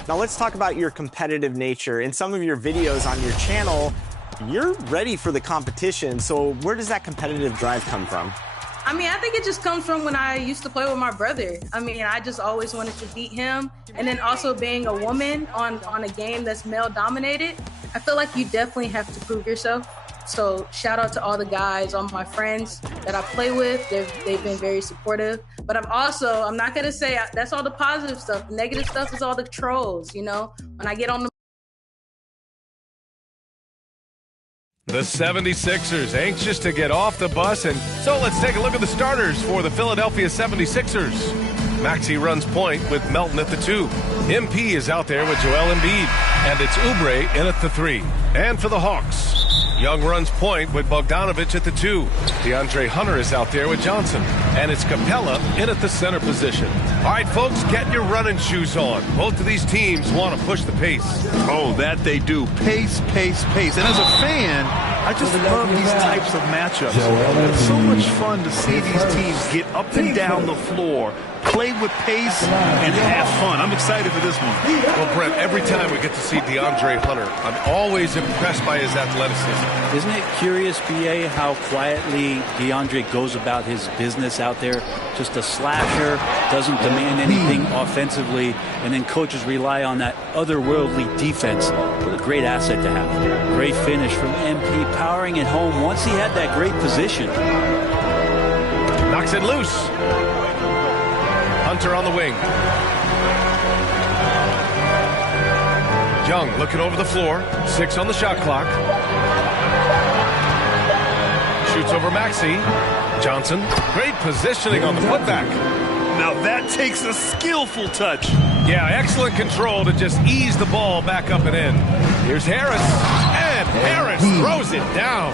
Now let's talk about your competitive nature. In some of your videos on your channel, you're ready for the competition. So where does that competitive drive come from? I mean, I think it just comes from when I used to play with my brother. I mean, I just always wanted to beat him. And then also being a woman on a game that's male dominated, I feel like you definitely have to prove yourself. So shout out to all the guys, all my friends that I play with. They've been very supportive. But I'm not going to say that's all the positive stuff. The negative stuff is all the trolls, you know? When I get on The 76ers anxious to get off the bus, and so let's take a look at the starters for the Philadelphia 76ers. Maxey runs point with Melton at the 2. MP is out there with Joel Embiid, and it's Oubre in at the 3. And for the Hawks, Young runs point with Bogdanovich at the 2. DeAndre Hunter is out there with Johnson. And it's Capella in at the center position. All right, folks, get your running shoes on. Both of these teams want to push the pace. Oh, that they do. Pace, pace, pace. And as a fan, I just love these types of matchups. It's so much fun to see these teams get up and down the floor, play with pace, and have fun. I'm excited for this one. Well, Brent, every time we get to see DeAndre Hunter, I'm always impressed by his athleticism. Isn't it curious, B.A., how quietly DeAndre goes about his business out there? Just a slasher, doesn't demand anything offensively, and then coaches rely on that otherworldly defense. What a great asset to have. Great finish from MP, powering it home once he had that great position. Knocks it loose. Hunter on the wing. Young looking over the floor. 6 on the shot clock. Shoots over Maxey. Johnson. Great positioning on the putback. Now that takes a skillful touch. Yeah, excellent control to just ease the ball back up and in. Here's Harris. And Harris throws it down.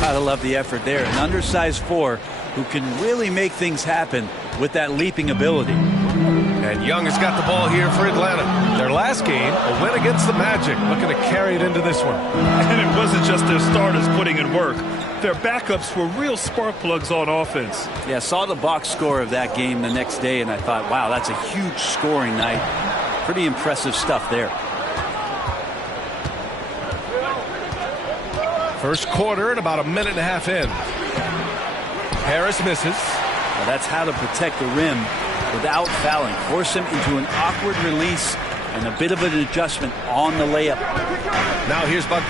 Gotta love the effort there. An undersized 4 who can really make things happen with that leaping ability. And Young has got the ball here for Atlanta. Their last game, a win against the Magic, looking to carry it into this one. And it wasn't just their starters putting in work. Their backups were real spark plugs on offense. Yeah, saw the box score of that game the next day, and I thought, wow, that's a huge scoring night. Pretty impressive stuff there. First quarter and about a minute and a half in. Harris misses. Now that's how to protect the rim without fouling. Force him into an awkward release and a bit of an adjustment on the layup. Now here's Bogdanovich.